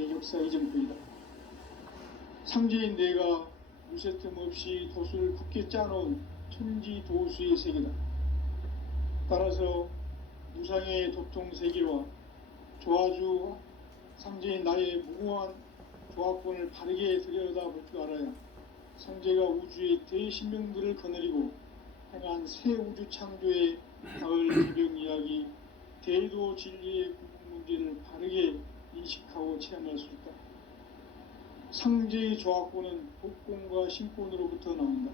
역사의 정폭이다. 상제인 내가 무쇠틈 없이 도수를 굳게 짜놓은 천지도수의 세계다. 따라서 무상의 도통세계와 조화주 상제인 나의 무궁한 조합권을 바르게 들여다볼 줄 알아야 상제가 우주의 대신명들을 거느리고 행한 새 우주 창조의 가을 개벽 이야기, 대도 진리의 궁극 문제를 바르게 인식하고 체험할 수 있다. 상제의 조합권은 복권과 신권으로부터 나온다.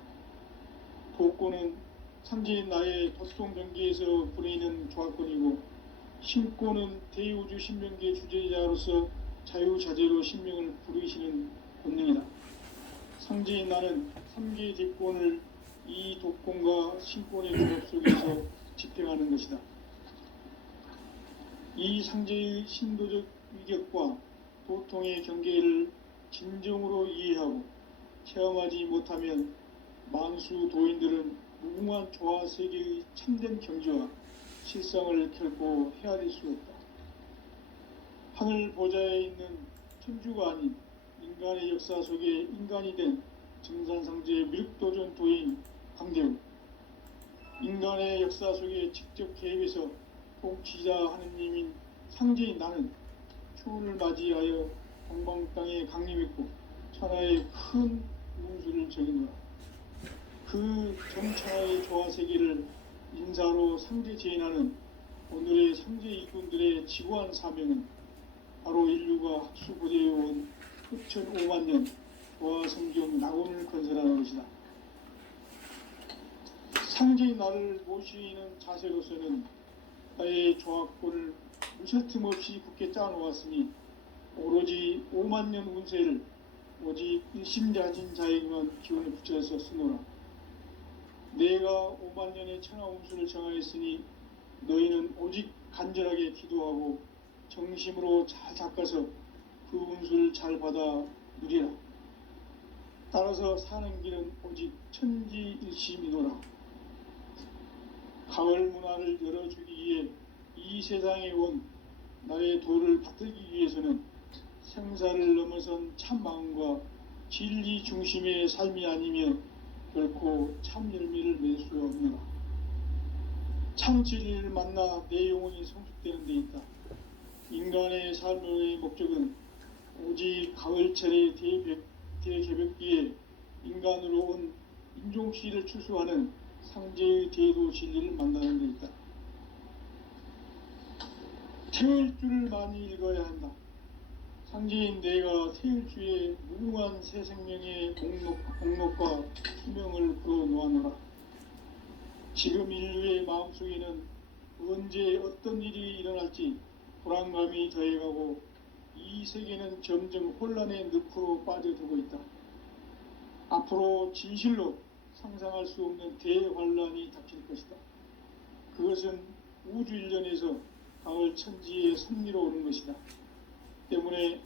복권은 상제인 나의 도통 경계에서 부리는 조합권이고, 신권은 대우주 신명계 주제자로서 자유자재로 신명을 부르시는 본능이다. 상제인 나는 3개의 뒷권을 이 독권과 신권의 조합 속에서 집행하는 것이다. 이 상제의 신도적 위격과 도통의 경계를 진정으로 이해하고 체험하지 못하면 만수 도인들은 무궁한 조화 세계의 참된 경지와 실상을 결코 헤아릴 수 없다. 하늘 보좌에 있는 천주가 아닌 인간의 역사 속에 인간이 된 증산상제의 미륵도전 도인 강대우, 인간의 역사 속에 직접 개입해서 통치자 하느님인 상제인 나는 추운을 맞이하여 동방 땅에 강림했고 천하의 큰 운수를 적이노라. 그 전천하의 조화세계를 인사로 상제 제인하는 오늘의 상제 이군들의 지구한 사명은 바로 인류가 학수고대해온 흑천 5만 년 조화성경 낙원을 건설하는 것이다. 상제인 나를 모시는 자세로서는 나의 조합권을 무쇠틈 없이 굳게 짜놓았으니 오로지 5만 년 운세를 오직 일심자진 자에게만 기운을 붙여서 쓰노라. 내가 5만 년의 천하 운수를 정하였으니 너희는 오직 간절하게 기도하고 정심으로 잘 닦아서 그 운수를 잘 받아 누리라. 따라서 사는 길은 오직 천지일심이노라. 가을 문화를 열어주기 위해 이 세상에 온 나의 도를 받들기 위해서는 생사를 넘어선 참 마음과 진리 중심의 삶이 아니면 결코 참 열매를 맺을 수 없노라. 참 진리를 만나 내 영혼이 성숙되는 데 있다. 인간의 삶의 목적은 오직 가을철의 대개벽기에 인간으로 온 인종씨를 추수하는 상제의 대도 진리를 만나는 데 있다. 태일주를 많이 읽어야 한다. 상제인 내가 태일주의 무궁한 새 생명의 목록과 수명을 풀어놓아노라. 지금 인류의 마음속에는 언제 어떤 일이 일어날지 불안감이 더해가고 이 세계는 점점 혼란의 늪으로 빠져들고 있다. 앞으로 진실로 상상할 수 없는 대환란이 닥칠 것이다. 그것은 우주 일련에서 가을 천지의 섭리로 오는 것이다. 때문에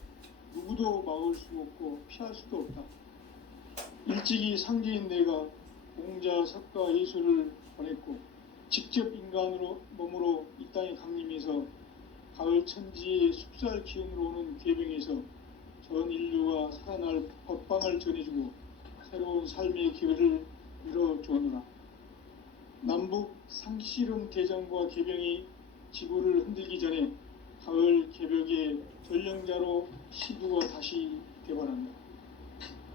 누구도 막을 수 없고 피할 수도 없다. 일찍이 상제인 내가 공자, 석가, 예수를 보냈고 직접 인간으로 몸으로 이 땅에 강림해서 가을 천지의 숲살 기운으로 오는 괴병에서 전 인류가 살아날 법방을 전해주고 새로운 삶의 기회를 열어주오노라. 남북 상씨름 대전과 개병이 지구를 흔들기 전에 가을 개벽의 전령자로 시두가 다시 되어난다.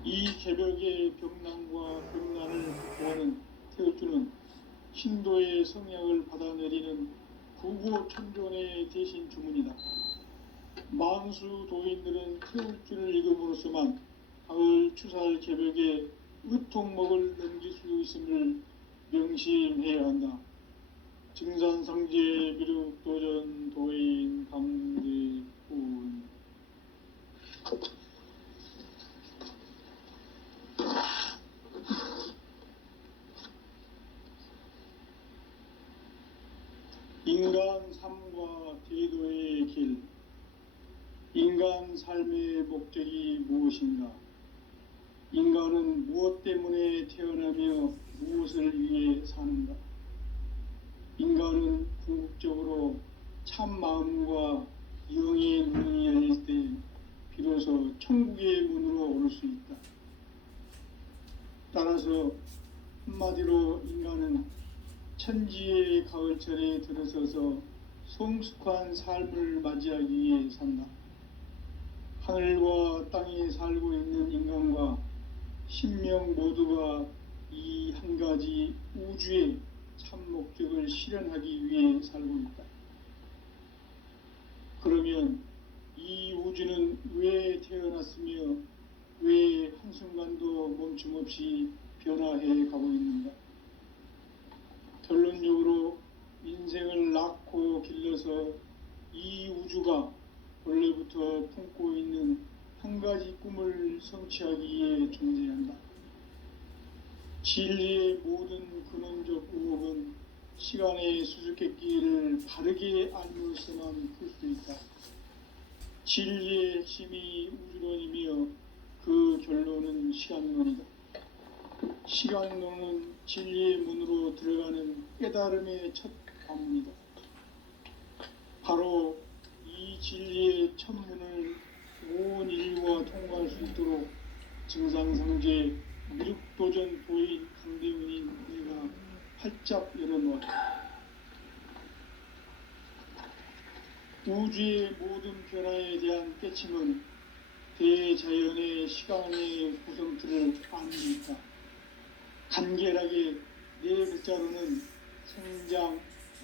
이 개벽의 병난과 병난을 극복하는 태극주는 신도의 성약을 받아내리는 구고천존의 대신 주문이다. 만수 도인들은 태극주를 읽음으로써만 가을 추살 개벽의 의통목을 넘길 수 있음을 명심해야 한다. 증산상제 미륵도전 도인 강대훈. 인간 삶과 대도의 길. 인간 삶의 목적이 무엇인가? 인간은 무엇 때문에 태어나며 무엇을 위해 사는가? 인간은 궁극적으로 참 마음과 영의 눈이 열릴 때 비로소 천국의 문으로 오를 수 있다. 따라서 한마디로 인간은 천지의 가을철에 들어서서 성숙한 삶을 맞이하기 위해 산다. 하늘과 땅에 살고 있는 인간과 신명 모두가 이 한 가지 우주의 참 목적을 실현하기 위해 살고 있다. 그러면 이 우주는 왜 태어났으며 왜 한순간도 멈춤 없이 변화해 가고 있는가? 결론적으로 인생을 낳고 길러서 이 우주가 본래부터 품고 있는 한 가지 꿈을 성취하기 위해 존재한다. 진리의 모든 근원적 의혹은 시간의 수수께끼를 바르게 알면서만 풀 수 있다. 진리의 핵심이 우주론이며 그 결론은 시간론이다. 시간론은 진리의 문으로 들어가는 깨달음의 첫 관문이다. 바로 이 진리의 첫 문을 온 인류가 통과할 수 있도록 증상상제 미륵도전 도인 강대훈인 내가 활짝 열어놓았다. 우주의 모든 변화에 대한 깨침은 대자연의 시간의 구성틀을 아는 데 있다. 간결하게 네 글자로는 생장,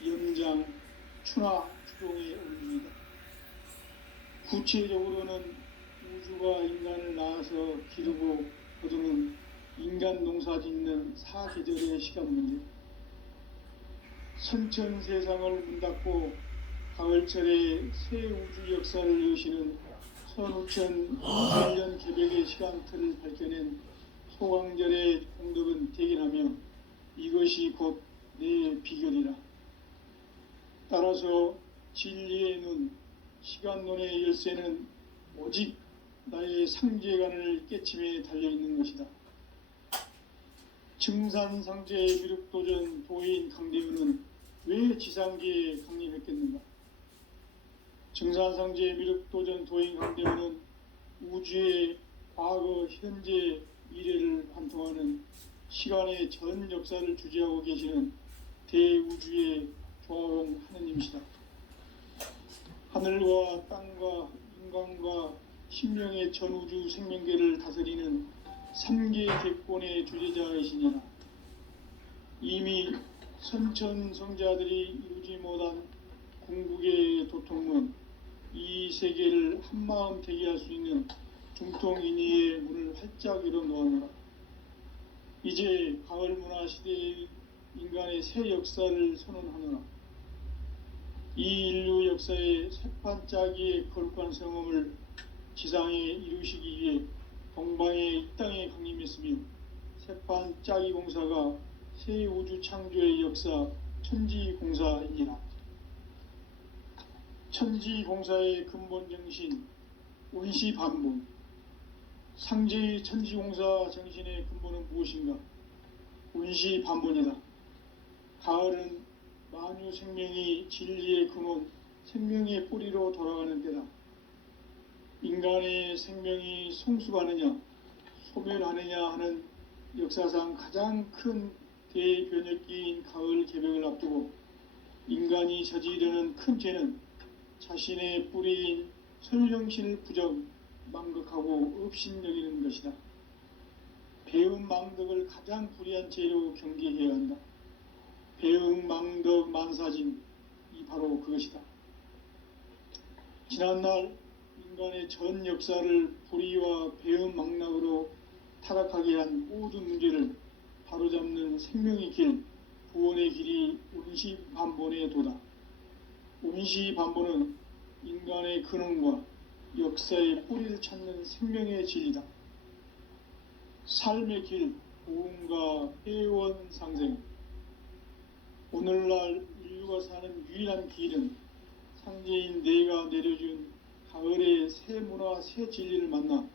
연장, 추나 추동의 원리이다. 구체적으로는 우주가 인간을 낳아서 기르고 거두는 인간 농사 짓는 사계절의 시간 문제. 선천 세상을 문닫고 가을철에 새 우주 역사를 여시는 선우천 2000년 개벽의 시간틀을 밝혀낸 소강절의 공덕은 대견하며 이것이 곧 내 비결이라. 따라서 진리의 눈, 시간론의 열쇠는 오직 나의 상제관을 깨침에 달려있는 것이다. 증산상제의 미륵도전 도인 강대훈은 왜 지상계에 강림했겠는가? 증산상제의 미륵도전 도인 강대훈은 우주의 과거, 현재, 미래를 관통하는 시간의 전 역사를 주재하고 계시는 대우주의 조화원 하느님이시다. 하늘과 땅과 인간과 신명의 전우주 생명계를 다스리는 3계 객권의 주재자이시니라. 이미 선천성자들이 이루지 못한 궁극의 도통문, 이 세계를 한마음 되게 할 수 있는 중통인의의 문을 활짝 열어놓아노라. 이제 가을문화 시대의 인간의 새 역사를 선언하노라. 이 인류 역사의 새판짜기의 거룩한 성험을 지상에 이루시기 위해 동방의 이 땅에 강림했으며 새판짜기 공사가 새 우주 창조의 역사 천지공사이니라. 천지공사의 근본 정신 원시반복. 상제의 천지공사 정신의 근본은 무엇인가? 원시반복이다. 가을은 만유 생명이 진리의 근원, 생명의 뿌리로 돌아가는 때다. 인간의 생명이 성숙하느냐, 소멸하느냐 하는 역사상 가장 큰 대변혁기인 가을 개벽을 앞두고 인간이 저지르는 큰 죄는 자신의 뿌리인 설령신을 부정, 망극하고 업신여기는 것이다. 배은 망덕을 가장 불의한 죄로 경계해야 한다. 배은 망덕 만사진, 이 바로 그것이다. 지난날 인간의 전 역사를 불의와 배은 망락으로 타락하게 한 모든 문제를 바로잡는 생명의 길, 구원의 길이 원시반본의 도다. 원시반본은 인간의 근원과 역사의 뿌리를 찾는 생명의 진리다. 삶의 길, 보험과 회원 상생. 오늘날 인류가 사는 유일한 길은 상제인 내가 내려준 가을의 새 문화, 새 진리를 만나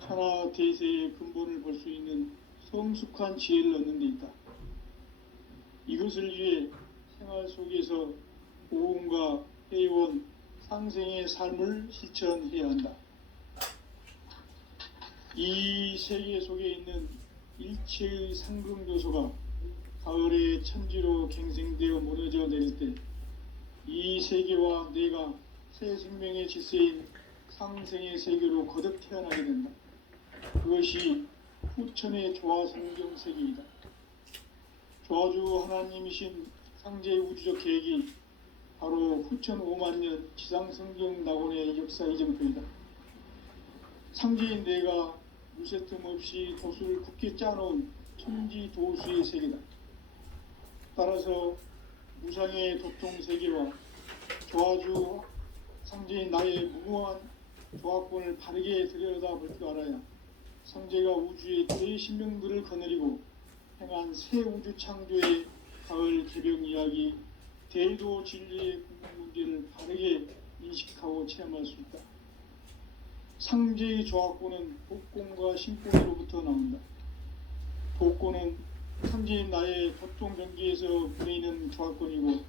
천하 대세의 근본을 볼 수 있는 성숙한 지혜를 얻는 데 있다. 이것을 위해 생활 속에서 보험과 회원, 상생의 삶을 실천해야 한다. 이 세계 속에 있는 일체의 상승교소가 가을의 천지로 갱생되어 무너져 내릴 때 이 세계와 내가 새 생명의 질서인 상생의 세계로 거듭 태어나게 된다. 그것이 후천의 조화성경 세계이다. 조화주 하나님이신 상제의 우주적 계획이 바로 후천 5만 년 지상성경 낙원의 역사 이정표이다. 상제인 내가 무쇠 틈 없이 도수를 굳게 짜놓은 천지 도수의 세계다. 따라서 무상의 도통 세계와 조화주 상제인 나의 무모한 조화권을 바르게 들여다볼 줄 알아야 상제가 우주의 대신명들을 거느리고 행한 새 우주 창조의 가을 개벽 이야기, 대도 진리의 궁극 문제를 바르게 인식하고 체험할 수 있다. 상제의 조화권은 복권과 신권으로부터 나온다. 복권은 상제인 나의 도통 경계에서 부리는 조화권이고,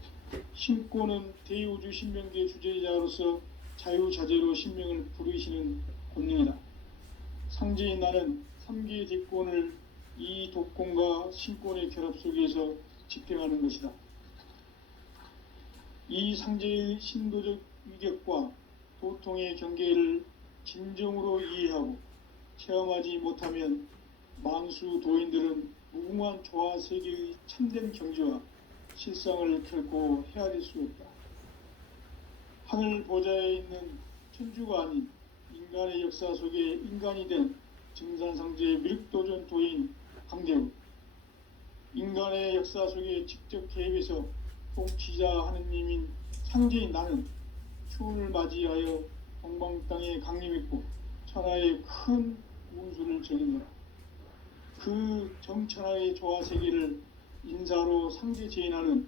신권은 대우주 신명계의 주제자로서 자유자재로 신명을 부르시는 권능이다. 상제인 나는 3개의 뒷권을 이 독권과 신권의 결합 속에서 집행하는 것이다. 이 상제의 신도적 위격과 도통의 경계를 진정으로 이해하고 체험하지 못하면 만수 도인들은 무궁한 조화 세계의 참된 경지와 실상을 결코 헤아릴 수 없다. 하늘 보좌에 있는 천주가 아닌 인간의 역사 속에 인간이 된 증산상제의 미륵도전 도인 강대우, 인간의 역사 속에 직접 개입해서 통치자 하느님인 상제인 나는 추운을 맞이하여 동방 땅에 강림했고 천하의 큰 운수를 정했노라. 그 정천하의 조화 세계를 인사로 상제 제인하는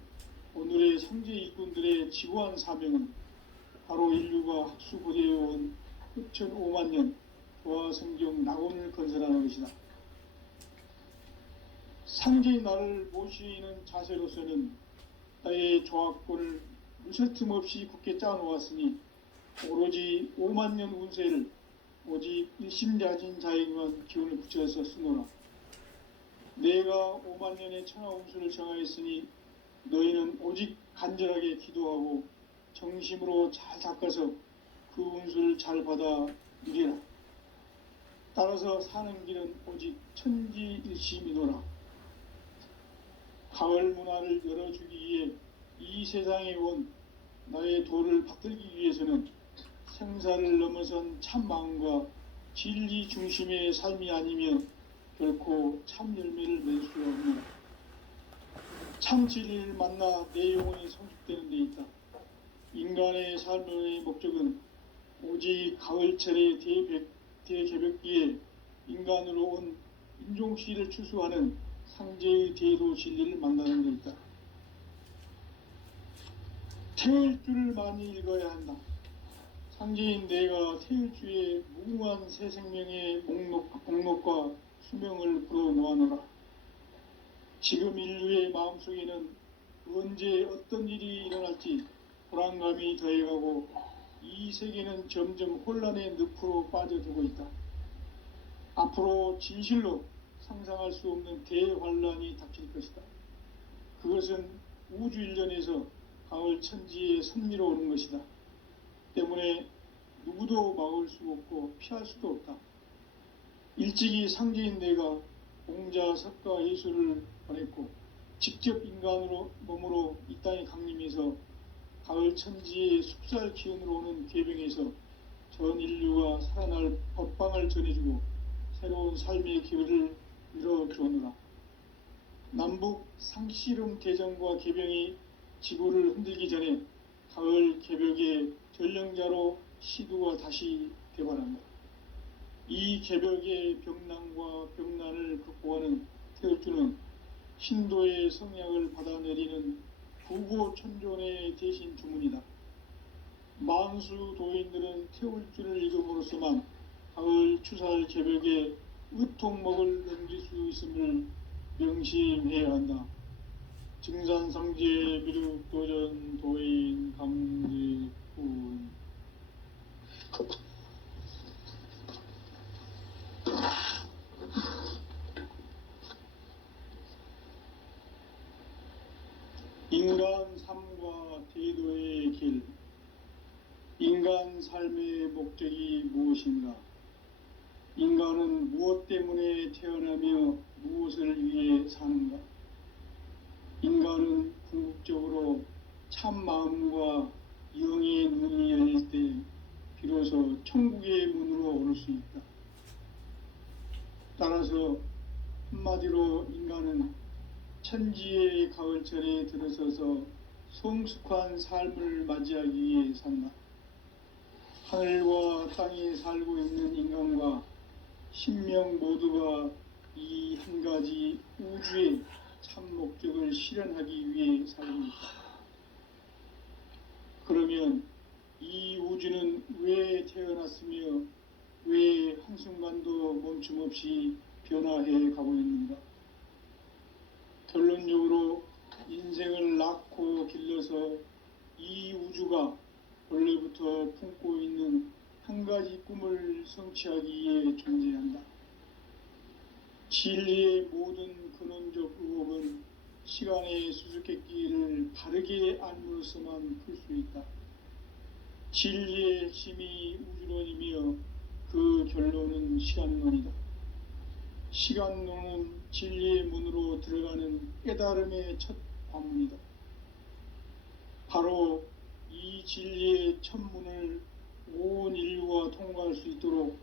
오늘의 상제 일꾼들의 지구한 사명은 바로 인류가 학수고대해온 후천 5만 년 조화 성경 낙원을 건설하는 것이다. 상제인 나를 모시는 자세로서는 나의 조화권을 무쇠 틈 없이 굳게 짜놓았으니 오로지 5만 년 운세를 오직 일심야진 자에게만 기운을 붙여서 쓰노라. 내가 5만 년의 천하 운수를 정하였으니 너희는 오직 간절하게 기도하고 정심으로 잘 닦아서 그 운수를 잘 받아 누리라. 따라서 사는 길은 오직 천지일심이노라. 가을 문화를 열어주기 위해 이 세상에 온 나의 도를 받들기 위해서는 생사를 넘어선 참 마음과 진리 중심의 삶이 아니면 결코 참 열매를 낼 수 없는 참 진리를 만나 내 영혼이 성숙되는 데 있다. 인간의 삶의 목적은 오직 가을철의 대개벽기에 인간으로 온 인종시를 추수하는 상제의 대도 진리를 만나는 데 있다. 태일주를 많이 읽어야 한다. 상제인 내가 태일주의 무궁한 새 생명의 목록과 수명을 불어놓아노라. 지금 인류의 마음속에는 언제 어떤 일이 일어날지 불안감이 더해가고 이 세계는 점점 혼란의 늪으로 빠져들고 있다. 앞으로 진실로 상상할 수 없는 대환란이 닥칠 것이다. 그것은 우주 일련에서 가을 천지의 섭리로 오는 것이다. 때문에 누구도 막을 수 없고 피할 수도 없다. 일찍이 상제인 내가 공자, 석가, 예수를 보냈고 직접 인간으로 몸으로 이 땅에 강림해서 가을 천지의 숙살 기운으로 오는 계병에서 전 인류가 살아날 법방을 전해주고 새로운 삶의 길을 열어주었노라. 남북 상씨름 대전과 계병이 지구를 흔들기 전에 가을 개벽의 전령자로 시두가 다시 개발한다. 이 개벽의 병난과 병난을 극복하는 태울주는 신도의 성약을 받아내리는 구고천존의 대신 주문이다. 만수 도인들은 태울주를 읽음으로써만 가을 추살 개벽의 의통목을 넘길 수 있음을 명심해야 한다. 증산상제 미륵도전 도인 강지훈 인간 삶과 태도의 길. 인간 삶의 목적이 무엇인가? 인간은 무엇 때문에 태어나며 무엇을 위해 사는가? 인간은 궁극적으로 참 마음과 영의 눈이 열릴 때 비로소 천국의 문으로 오를 수 있다. 따라서 한마디로 인간은 천지의 가을철에 들어서서 성숙한 삶을 맞이하기 위해 산다. 하늘과 땅에 살고 있는 인간과 신명 모두가 이 한 가지 우주의 참 목적을 실현하기 위해 살고 있다. 그러면 이 우주는 왜 태어났으며 왜 한순간도 멈춤 없이 변화해 가고 있는가? 결론적으로 인생을 낳고 길러서 이 우주가 원래부터 품고 있는 한 가지 꿈을 성취하기 위해 존재한다. 진리의 모든 근원적 의혹은 시간의 수수께끼를 바르게 알므로서만 풀 수 있다. 진리의 핵심이 우주론이며 그 결론은 시간론이다. 시간론은 진리의 문으로 들어가는 깨달음의 첫 관문이다. 바로 이 진리의 첫 문을 온 인류가 통과할 수 있도록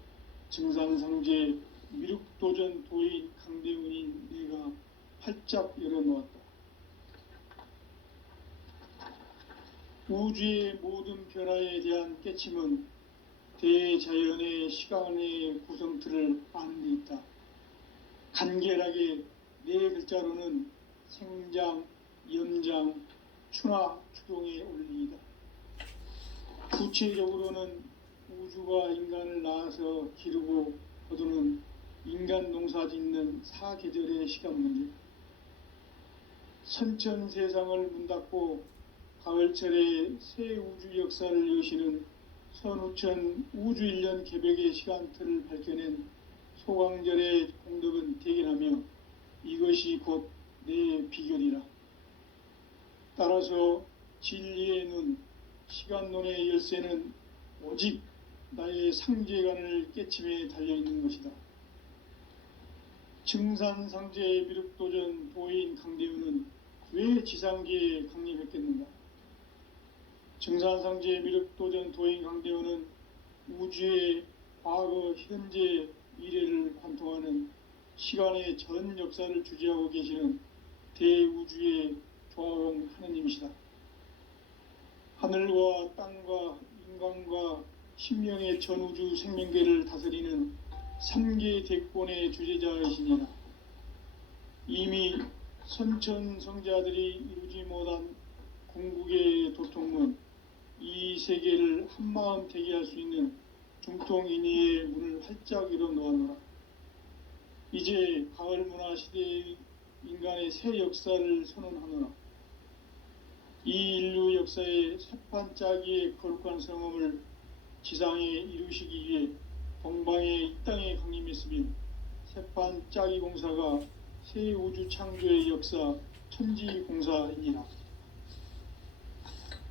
증산상제 미륵도전 도인 강대훈인 내가 활짝 열어놓았다. 우주의 모든 변화에 대한 깨침은 대자연의 시간의 구성틀을 아는 데 있다. 간결하게 네 글자로는 생장, 염장, 추나 추동의 원리이다. 구체적으로는 우주가 인간을 낳아서 기르고 거두는 인간 농사 짓는 사계절의 시간 문제. 선천 세상을 문 닫고 가을철에 새 우주 역사를 여시는 선우천 우주 1년 개벽의 시간틀을 밝혀낸 소강절의 공덕은 대견하며 이것이 곧 내 비결이라. 따라서 진리의 눈, 시간론의 열쇠는 오직 나의 상제관을 깨침에 달려있는 것이다. 증산상제의 미륵도전 도인 강대훈은 왜 지상계에 강림했겠는가? 증산상제의 미륵도전 도인 강대훈은 우주의 과거, 현재, 미래를 관통하는 시간의 전 역사를 주재하고 계시는 대우주의 조화원 하느님이시다. 하늘과 땅과 인간과 신명의 전우주 생명계를 다스리는 3계 대권의 주재자이시니라. 이미 선천성자들이 이루지 못한 궁극의 도통문, 이 세계를 한마음 되게 할 수 있는 중통인의의 문을 활짝 열어놓았노라. 이제 가을문화 시대의 인간의 새 역사를 선언하노라. 이 인류 역사의 새판 짜기의 거룩한 성험을 지상에 이루시기 위해 동방의 이 땅에 강림했으며 새판 짜기 공사가 새 우주 창조의 역사 천지공사이니라.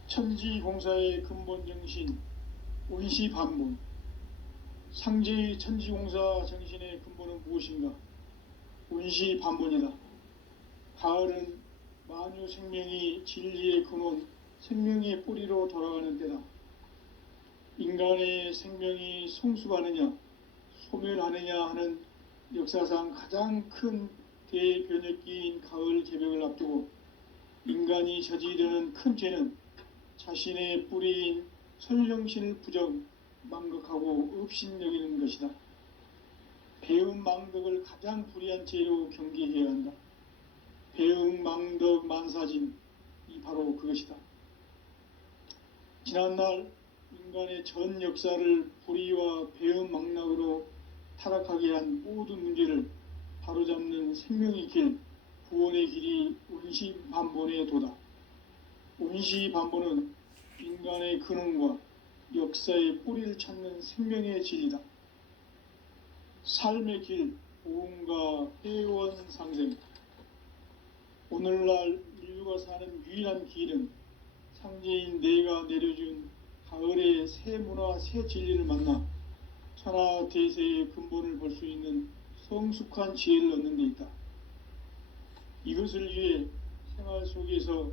천지공사의 근본 정신 온시반본. 상제의 천지공사 정신의 근본은 무엇인가? 온시반본이다. 가을은 만유 생명이 진리의 근원, 생명의 뿌리로 돌아가는 때다. 인간의 생명이 성숙하느냐, 소멸하느냐 하는 역사상 가장 큰 대변혁기인 가을 개벽을 앞두고 인간이 저지르는 큰 죄는 자신의 뿌리인 설령신을 부정, 망극하고 업신여기는 것이다. 배음 망덕을 가장 불의한 죄로 경계해야 한다. 배음 망덕 만사진, 이 바로 그것이다. 지난날 인간의 전 역사를 불의와 배음 망락으로 타락하게 한 모든 문제를 바로잡는 생명의 길, 구원의 길이 온시반본의 도다. 온시반본은 인간의 근원과 역사의 뿌리를 찾는 생명의 진리다. 삶의 길, 보험과 회원 상생. 오늘날 인류가 사는 유일한 길은 상제인 내가 내려준 가을의 새 문화, 새 진리를 만나 천하 대세의 근본을 볼 수 있는 성숙한 지혜를 얻는 데 있다. 이것을 위해 생활 속에서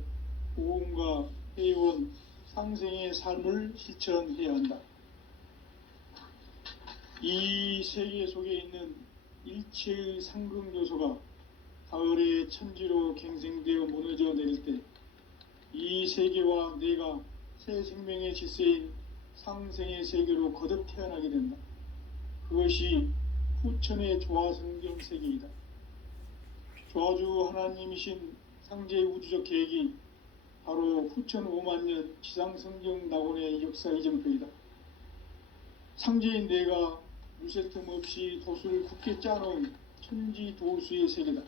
고음과 회원, 상생의 삶을 실천해야 한다. 이 세계 속에 있는 일체의 상극 요소가 가을의 천지로 갱생되어 무너져 내릴 때 이 세계와 내가 새 생명의 질서인 상생의 세계로 거듭 태어나게 된다. 그것이 후천의 조화성경 세계이다. 조화주 하나님이신 상제의 우주적 계획이 바로 후천 5만 년 지상성경 낙원의 역사 이정표이다. 상제인 내가 무쇠 틈 없이 도수를 굳게 짜놓은 천지 도수의 세계다.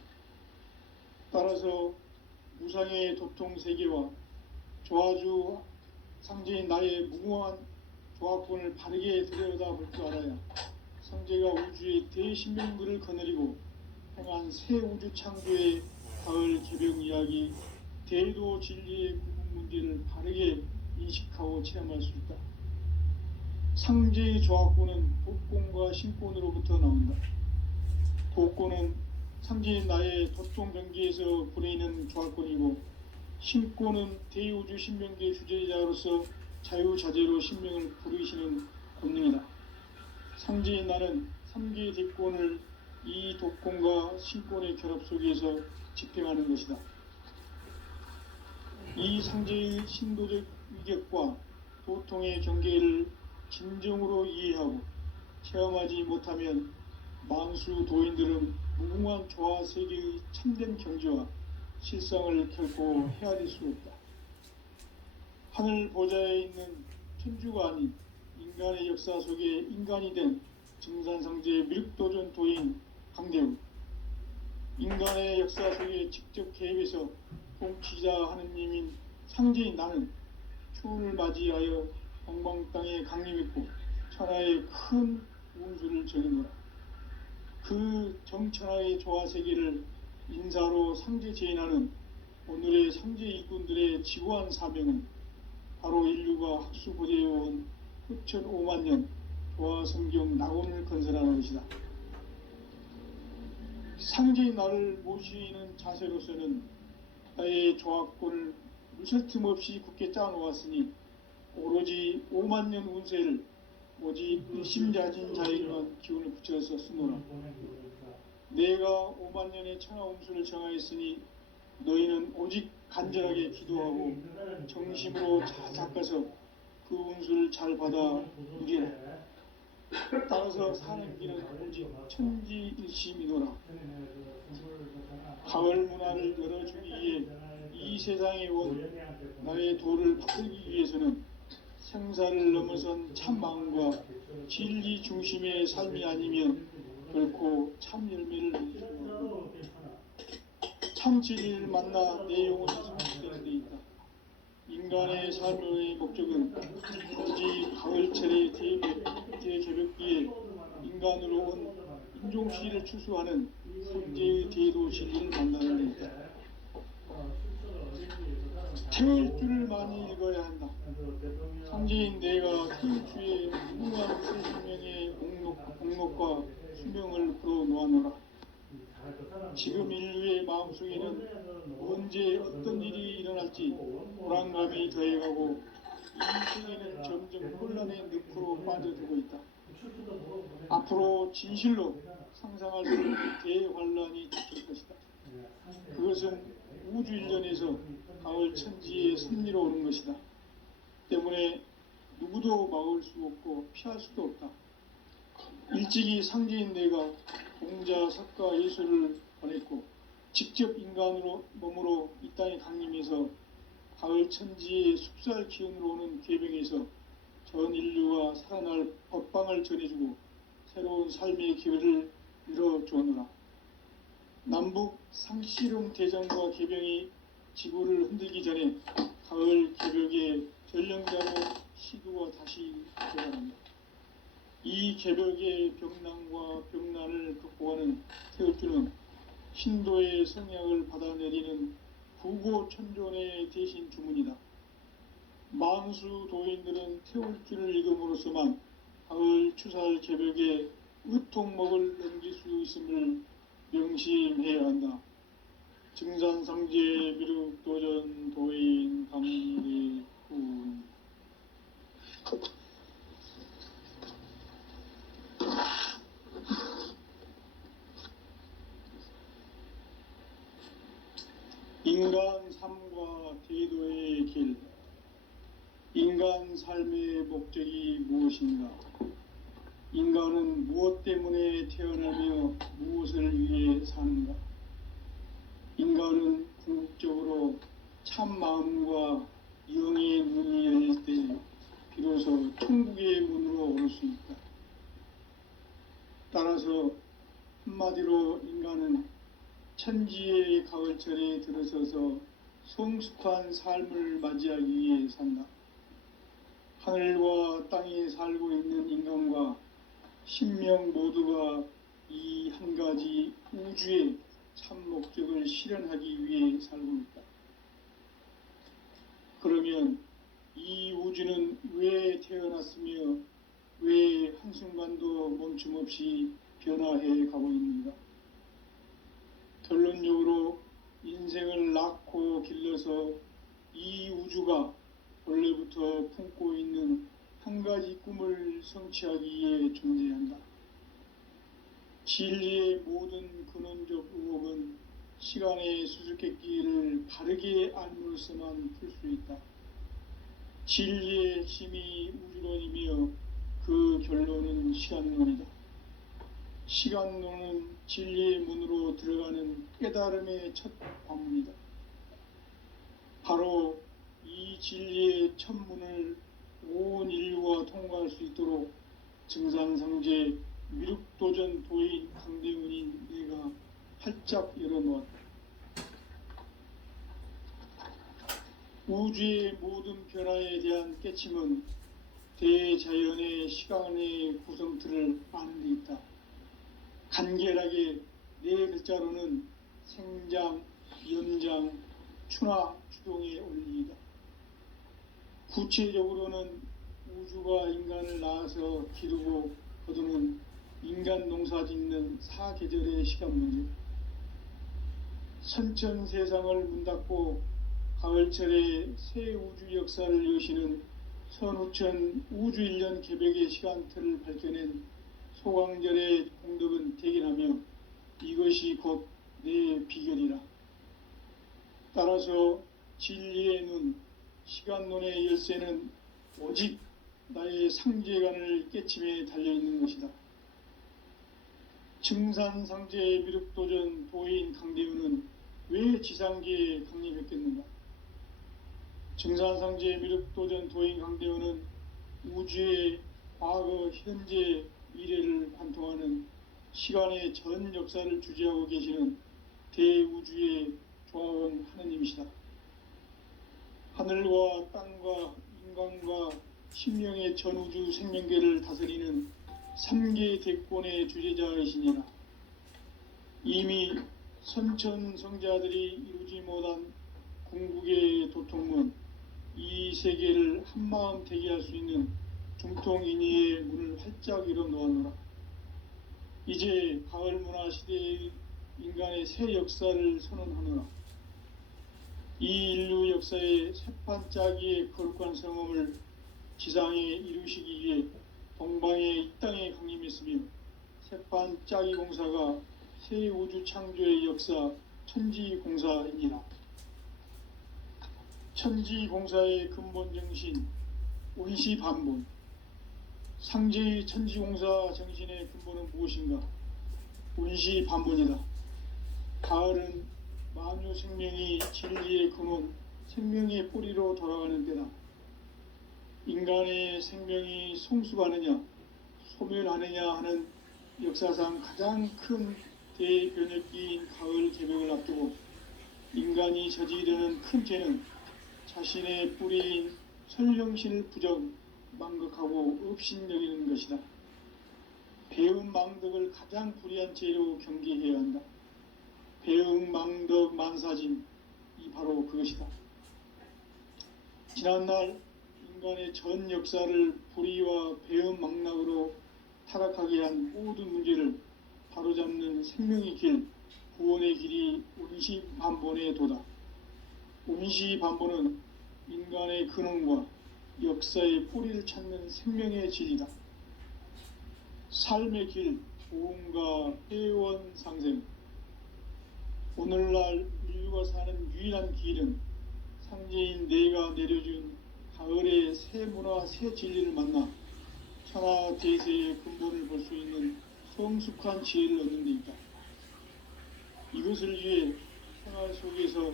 따라서 무상의 도통 세계와 조화주 상제인 나의 무궁한 조화권을 바르게 들여다볼 줄 알아야 상제가 우주의 대신명들을 거느리고 행한 새 우주 창조의 가을 개벽 이야기, 대도 진리의 구분 문제를 바르게 인식하고 체험할 수 있다. 상제의 조화권은 도권과 신권으로부터 나온다. 도권은 상제인 나의 도통 경계에서 부리는 조화권이고, 신권은 대우주 신명계의 주제자로서 자유자재로 신명을 부르시는 권능이다. 상제인 나는 3개의 대권을 이 도권과 신권의 결합 속에서 집행하는 것이다. 이 상제의 신도적 위격과 도통의 경계를 진정으로 이해하고 체험하지 못하면 만수 도인들은 무궁한 조화 세계의 참된 경지와 실상을 결코 헤아릴 수 없다. 하늘 보좌에 있는 천주가 아닌 인간의 역사 속에 인간이 된 증산상제의 밀도전 도인 강대우, 인간의 역사 속에 직접 개입해서 통치자 하느님인 상제인 나는 추운을 맞이하여 동방 땅에 강림했고 천하의 큰 운수를 적인 거라. 그 정천하의 조화 세계를 인사로 상제 제인하는 오늘의 상제 일꾼들의 지구한 사명은 바로 인류가 학수고대해온 후천 5만 년 조화 성경 낙원을 건설하는 것이다. 상제인 나를 모시는 자세로서는 나의 조화권을 무설틈 없이 굳게 짜놓았으니 오로지 5만 년 운세를 오직 일심자진 자에게만 기운을 붙여서 쓰노라. 내가 5만 년의 천하 운수를 정하였으니 너희는 오직 간절하게 기도하고 정심으로 잘 닦아서 그 운수를 잘 받아 누리라. 따라서 사는 길은 오직 천지일심이노라. 가을 문화를 열어주기 위해 이 세상에 온 나의 도를 바꾸기 위해서는 생사를 넘어선 참 마음과 진리 중심의 삶이 아니면 결코 참 열매를 맺을 수 없다. 참 진리를 만나 내 영혼이 성숙되는 데 있다. 인간의 삶의 목적은 굳이 가을철의 대개벽기에 인간으로 온 인종시를 추수하는 상제의 대도 진리를 만나는 데 있다. 태울 줄을 많이 읽어야 한다. 상제인 내가 태울 주의 무궁한 새 생명의 공록과 수명을 풀어놓아노라. 지금 인류의 마음속에는 언제 어떤 일이 일어날지 불안감이 더해가고 이 세계는 점점 혼란의 늪으로 빠져들고 있다. 앞으로 진실로 상상할 수 없는 대환란이 닥칠 것이다. 그것은 우주 일전에서 가을 천지의 섭리로 오는 것이다. 때문에 누구도 막을 수 없고 피할 수도 없다. 일찍이 상제인 내가 공자, 석가, 예수를 보냈고 직접 인간으로 몸으로 이 땅에 강림해서 가을 천지의 숲살 기운으로 오는 계병에서 전 인류가 살아날 법방을 전해주고 새로운 삶의 기회를 열어주었노라. 남북 상씨름 대전과 계병이 지구를 흔들기 전에 가을 개벽의 전령자로 시도가 다시 되어간다. 이 개벽의 병난과 병난을 극복하는 태울주는 신도의 성약을 받아내리는 부고천존의 대신 주문이다. 만수 도인들은 태울주를 읽음으로써만 가을 추살 개벽에 으통먹을 넘길 수 있음을 명심해야 한다. 증산상제 미륵도전 도인 감리군. 인간 삶과 대도의 길. 인간 삶의 목적이 무엇인가? 인간은 무엇 때문에 태어나며 무엇을 위해 사는가? 인간은 궁극적으로 참 마음과 영의 문이 열릴 때 비로소 천국의 문으로 오를 수 있다. 따라서 한마디로 인간은 천지의 가을철에 들어서서 성숙한 삶을 맞이하기 위해 산다. 하늘과 땅에 살고 있는 인간과 신명 모두가 이 한 가지 우주의 참 목적을 실현하기 위해 살고 있다. 그러면 이 우주는 왜 태어났으며 왜 한순간도 멈춤 없이 변화해 가고 있는가? 결론적으로 인생을 낳고 길러서 이 우주가 원래부터 품고 있는 한 가지 꿈을 성취하기 위해 존재한다. 진리의 모든 근원적 의혹은 시간의 수수께끼를 바르게 알므로써만 풀 수 있다. 진리의 핵심이 우주론이며 그 결론은 시간론이다. 시간론은 진리의 문으로 들어가는 깨달음의 첫 관문이다. 바로 이 진리의 첫 문을 온 인류가 통과할 수 있도록 증산상제 미륵도전 도인 강대훈인 내가 활짝 열어놓았다. 우주의 모든 변화에 대한 깨침은 대자연의 시간의 구성틀을 아는 데 있다. 간결하게 네 글자로는 생장, 연장, 추나 추동의 원리이다. 구체적으로는 우주가 인간을 낳아서 기르고 거두는 인간 농사 짓는 사계절의 시간 문제. 선천 세상을 문 닫고 가을철에 새 우주 역사를 여시는 선우천 우주 1년 개벽의 시간틀을 밝혀낸 소강절의 공덕은 대견하며 이것이 곧 내 비결이라. 따라서 진리의 눈, 시간론의 열쇠는 오직 나의 상제관을 깨침에 달려있는 것이다. 증산상제 미륵도전 도인 강대훈은 왜 지상계에 강림했겠는가? 증산상제 미륵도전 도인 강대훈은 우주의 과거, 현재, 미래를 관통하는 시간의 전 역사를 주재하고 계시는 대우주의 조화원 하느님이시다. 하늘과 땅과 인간과 신명의 전우주 생명계를 다스리는 3계 대권의 주재자이시니라. 이미 선천성자들이 이루지 못한 궁극의 도통문, 이 세계를 한마음 되게 할 수 있는 중통인의의 문을 활짝 열어놓았노라. 이제 가을 문화 시대의 인간의 새 역사를 선언하노라. 이 인류 역사의 새판짜기의 거룩한 성험을 지상에 이루시기 위해 동방의 이 땅에 강림했으며 새판짜기 공사가 새 우주 창조의 역사 천지공사이니라. 천지공사의 근본 정신 온시반본. 상제의 천지공사 정신의 근본은 무엇인가? 온시반본이다. 가을은 만유 생명이 진리의 근원, 생명의 뿌리로 돌아가는 때다. 인간의 생명이 성숙하느냐, 소멸하느냐 하는 역사상 가장 큰 대변혁기인 가을 개벽을 앞두고 인간이 저지르는 큰 죄는 자신의 뿌리인 설령신을 부정, 망극하고 업신여기는 것이다. 배움 망덕을 가장 불의한 죄로 경계해야 한다. 배움 망덕 만사진, 바로 그것이다. 지난날 인간의 전 역사를 불의와 배은망락으로 타락하게 한 모든 문제를 바로잡는 생명의 길, 구원의 길이 운시반본의 도다. 운시반본은 인간의 근원과 역사의 뿌리를 찾는 생명의 진리다. 삶의 길, 보험과 회원 상생. 오늘날 인류가 사는 유일한 길은 상제인 내가 내려준 가을의 새 문화, 새 진리를 만나 천하 대세의 근본을 볼 수 있는 성숙한 지혜를 얻는 데 있다. 이것을 위해 생활 속에서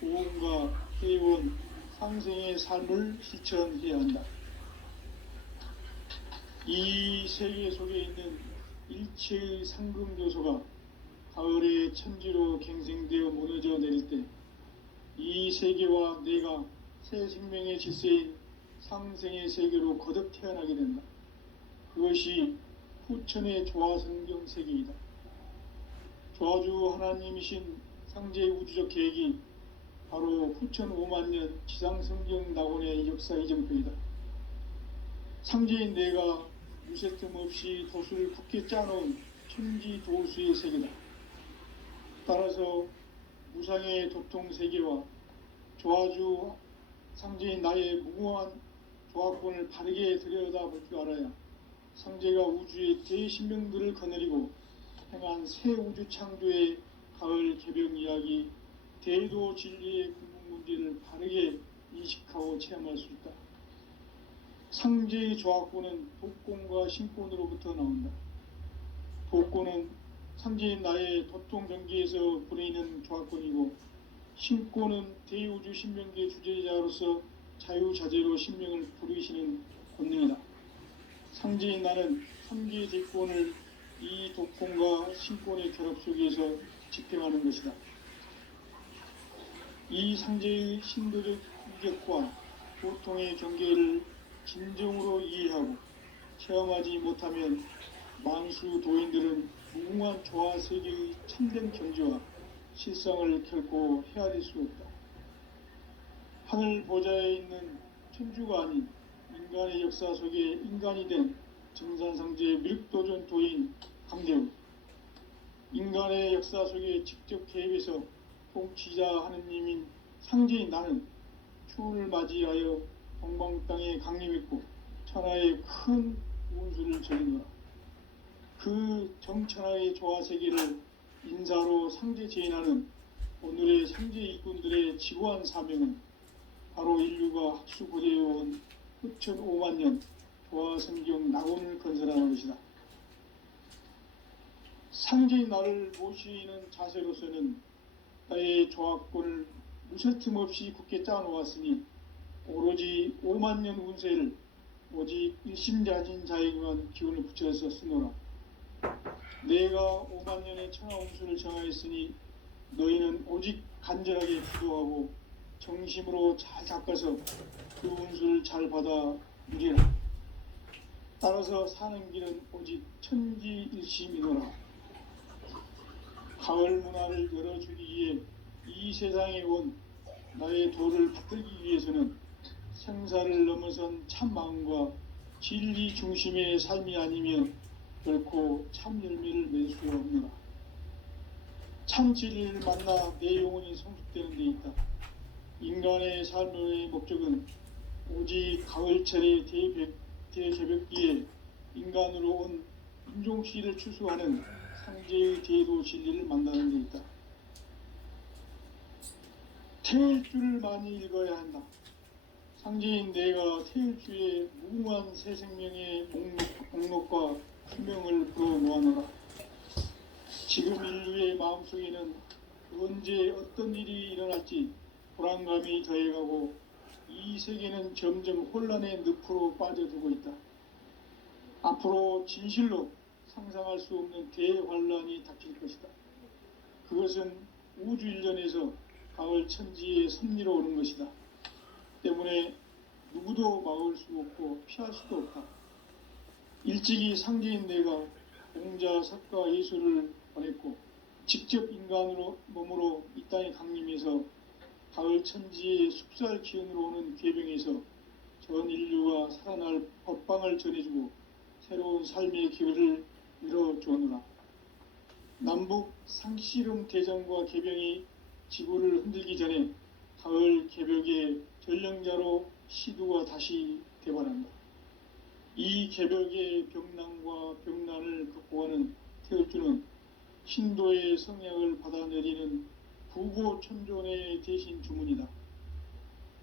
보험과 회원, 상생의 삶을 실천해야 한다. 이 세계 속에 있는 일체의 상금 요소가 가을의 천지로 갱생되어 무너져 내릴 때 이 세계와 내가 새 생명의 질서인 상생의 세계로 거듭 태어나게 된다. 그것이 후천의 조화성경 세계이다. 조화주 하나님이신 상제의 우주적 계획이 바로 후천 5만년 지상성경 낙원의 역사 이정표이다. 상제인 내가 무쇠틈 없이 도수를 굳게 짜놓은 천지 도수의 세계다. 따라서 무상의 도통 세계와 조화주 상제인 나의 무궁한 조화권을 바르게 들여다볼 줄 알아야 상제가 우주의 대신명들을 거느리고 행한 새 우주 창조의 가을 개병 이야기, 대도 진리의 궁극 문제를 바르게 인식하고 체험할 수 있다. 상제의 조화권은 독권과 신권으로부터 나온다. 독권은 상제인 나의 도통 경계에서 부리는 조화권이고, 신권은 대우주 신명계의 주제자로서 자유자재로 신명을 부르시는 권능이다. 상제인 나는 3개의 대권을 이 독권과 신권의 결합 속에서 집행하는 것이다. 이 상제의 신도적 위격과 보통의 경계를 진정으로 이해하고 체험하지 못하면 만수 도인들은 무궁한 조화 세계의 참된 경지와 실상을 결코 헤아릴 수 없다. 하늘 보좌에 있는 천주가 아닌 인간의 역사 속에 인간이 된 정산상제의 미륵도전 도인 강대우, 인간의 역사 속에 직접 개입해서 통치자 하느님인 상제인 나는 추운을 맞이하여 동방 땅에 강림했고 천하의 큰 운수를 저리노라. 그 정천하의 조화 세계를 인사로 상제 제인하는 오늘의 상제 일꾼들의 지고한 사명은 바로 인류가 학수고대해온 후천 5만년 조화성경 낙원을 건설하는 것이다. 상제인 나를 모시는 자세로서는 나의 조화권을 무쇠틈 없이 굳게 짜놓았으니 오로지 5만년 운세를 오직 일심자진 자에게만 기운을 붙여서 쓰노라. 내가 5만년의 천하 운수를 정하였으니 너희는 오직 간절하게 기도하고 정심으로 잘 닦아서 그 운수를 잘 받아 누리라. 따라서 사는 길은 오직 천지일심이노라. 가을 문화를 열어주기 위해 이 세상에 온 나의 도를 받들기 위해서는 생사를 넘어선 참마음과 진리 중심의 삶이 아니면 결코 참 열매를 맺을 수 없노라. 참 진리를 만나 내 영혼이 성숙되는 데 있다. 인간의 삶의 목적은 오직 가을철의 대개벽기에 인간으로 온 인종씨를 추수하는 상제의 대도 진리를 만나는 데 있다. 태일주를 많이 읽어야 한다. 상제인 내가 태일주의 무궁한 새 생명의 목록과 수명을 불어놓아노라. 지금 인류의 마음속에는 언제 어떤 일이 일어날지 불안감이 더해가고 이 세계는 점점 혼란의 늪으로 빠져들고 있다. 앞으로 진실로 상상할 수 없는 대환란이 닥칠 것이다. 그것은 우주 일련에서 가을 천지의 섭리로 오는 것이다. 때문에 누구도 막을 수 없고 피할 수도 없다. 일찍이 상제인 내가 공자, 석가, 예수를 보냈고 직접 인간으로 몸으로 이 땅에 강림해서 가을 천지의 숙살 기운으로 오는 궤병에서 전 인류가 살아날 법방을 전해주고 새로운 삶의 기회를 열어주오노라. 남북 상씨름 대전과 개병이 지구를 흔들기 전에 가을 개벽의 전령자로 시두가 다시 대발한다. 이 개벽의 병난과 병난을 극복하는 태울주는 신도의 성약을 받아내리는 부고천존의 대신 주문이다.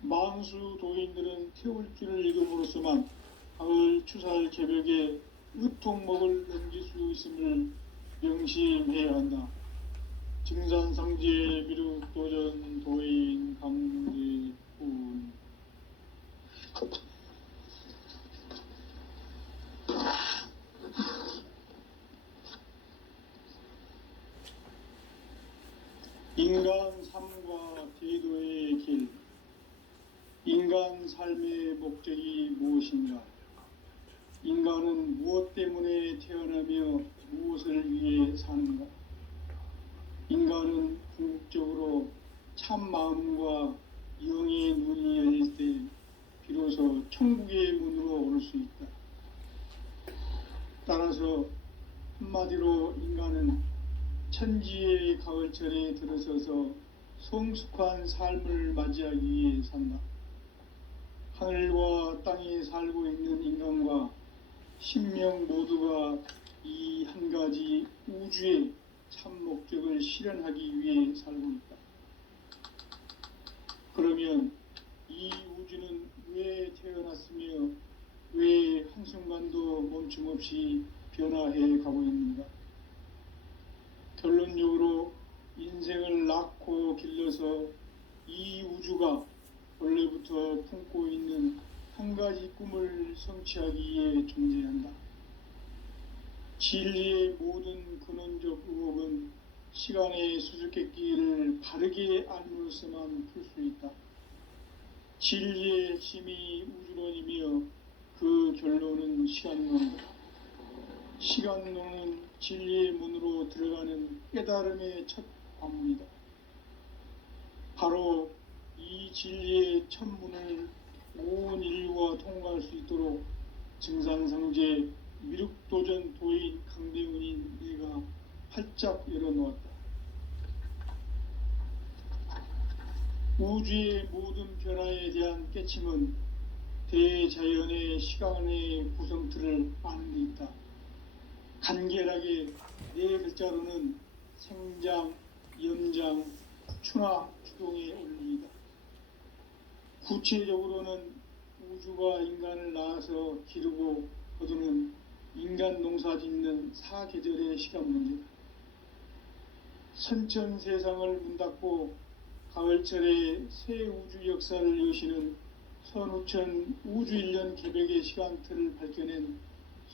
망수 도인들은 태울주를 읽음으로써만 가을 추살 개벽의 의통목을 넘길 수 있음을 명심해야 한다. 증산상제 미륵도전 도인 강제훈. 인간 삶과 제도의 길. 인간 삶의 목적이 무엇인가? 인간은 무엇 때문에 태어나며 무엇을 위해 사는가? 인간은 궁극적으로 참 마음과 영의 눈이 열릴 때 비로소 천국의 문으로 오를 수 있다. 따라서 한마디로 인간은 천지의 가을철에 들어서서 성숙한 삶을 맞이하기 위해 산다. 하늘과 땅에 살고 있는 인간과 신명 모두가 이 한 가지 우주의 참 목적을 실현하기 위해 살고 있다. 그러면 이 우주는 왜 태어났으며 왜 한순간도 멈춤없이 변화해 가고 있는가? 결론적으로 인생을 낳고 길러서 이 우주가 원래부터 품고 있는 한 가지 꿈을 성취하기 위해 존재한다. 진리의 모든 근원적 의혹은 시간의 수수께끼를 바르게 알므로써만 풀 수 있다. 진리의 핵심이 우주론이며 그 결론은 시간론이다. 시간론은 진리의 문으로 들어가는 깨달음의 첫 관문이다. 바로 이 진리의 첫 문을 온 인류가 통과할 수 있도록 증산상제 미륵도전 도인 강대훈인 내가 활짝 열어놓았다. 우주의 모든 변화에 대한 깨침은 대자연의 시간의 구성틀을 아는 데 있다. 간결하게 네 글자로는 생장, 연장, 추나 추동의 원리이다. 구체적으로는 우주가 인간을 낳아서 기르고 거두는 인간 농사 짓는 사계절의 시간 문제다. 선천 세상을 문 닫고 가을철에 새 우주 역사를 여시는 선우천 우주일년 개벽의 시간틀을 밝혀낸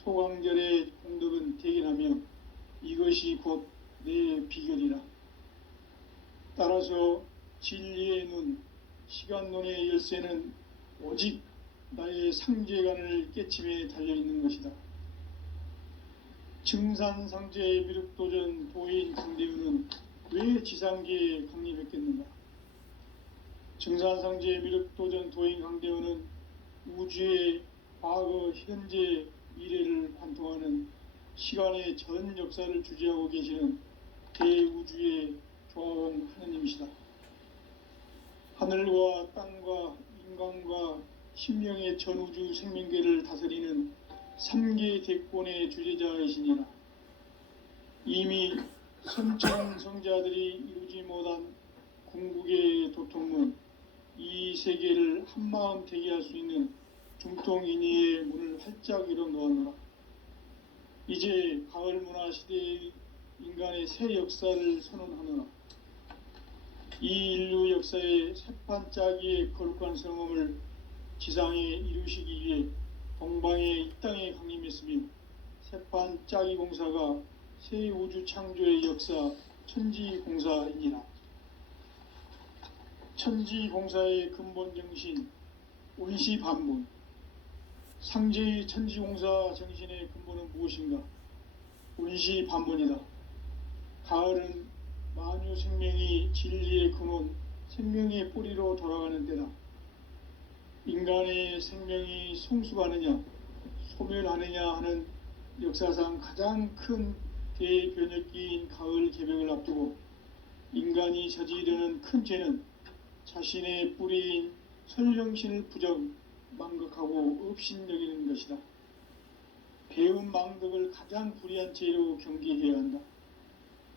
소강절의 공덕은 대견하며 이것이 곧 내 비결이라. 따라서 진리의 눈, 시간론의 열쇠는 오직 나의 상제관을 깨침에 달려있는 것이다. 증산상제의 미륵도전 도인 강대훈은 왜 지상계에 강림했겠는가? 증산상제의 미륵도전 도인 강대훈은 우주의 과거, 현재, 미래를 관통하는 시간의 전 역사를 주재하고 계시는 대우주의 조화원 하느님이시다. 하늘과 땅과 인간과 심령의 전우주 생명계를 다스리는 3계 대권의 주제자이시니라. 이미 선천성자들이 이루지 못한 궁극의 도통문, 이 세계를 한마음 되게 할 수 있는 중통인의의 문을 활짝 열어놓았노라. 이제 가을 문화 시대의 인간의 새 역사를 선언하노라. 이 인류 역사의 새판짜기의 거룩한 성험을 지상에 이루시기 위해 동방의 이 땅에 강림했으며 새판짜기 공사가 새 우주 창조의 역사 천지공사이니라. 천지공사의 근본 정신 온시반문. 상제의 천지공사 정신의 근본은 무엇인가? 온시반문이다. 가을은 만유 생명이 진리의 근원 생명의 뿌리로 돌아가는 때다. 인간의 생명이 성숙하느냐 소멸하느냐 하는 역사상 가장 큰 대변혁기인 가을 개벽을 앞두고 인간이 저지르는 큰 죄는 자신의 뿌리인 선령신을 망각하고 업신여기는 것이다. 배은망덕을 가장 불의한 죄로 경계해야 한다.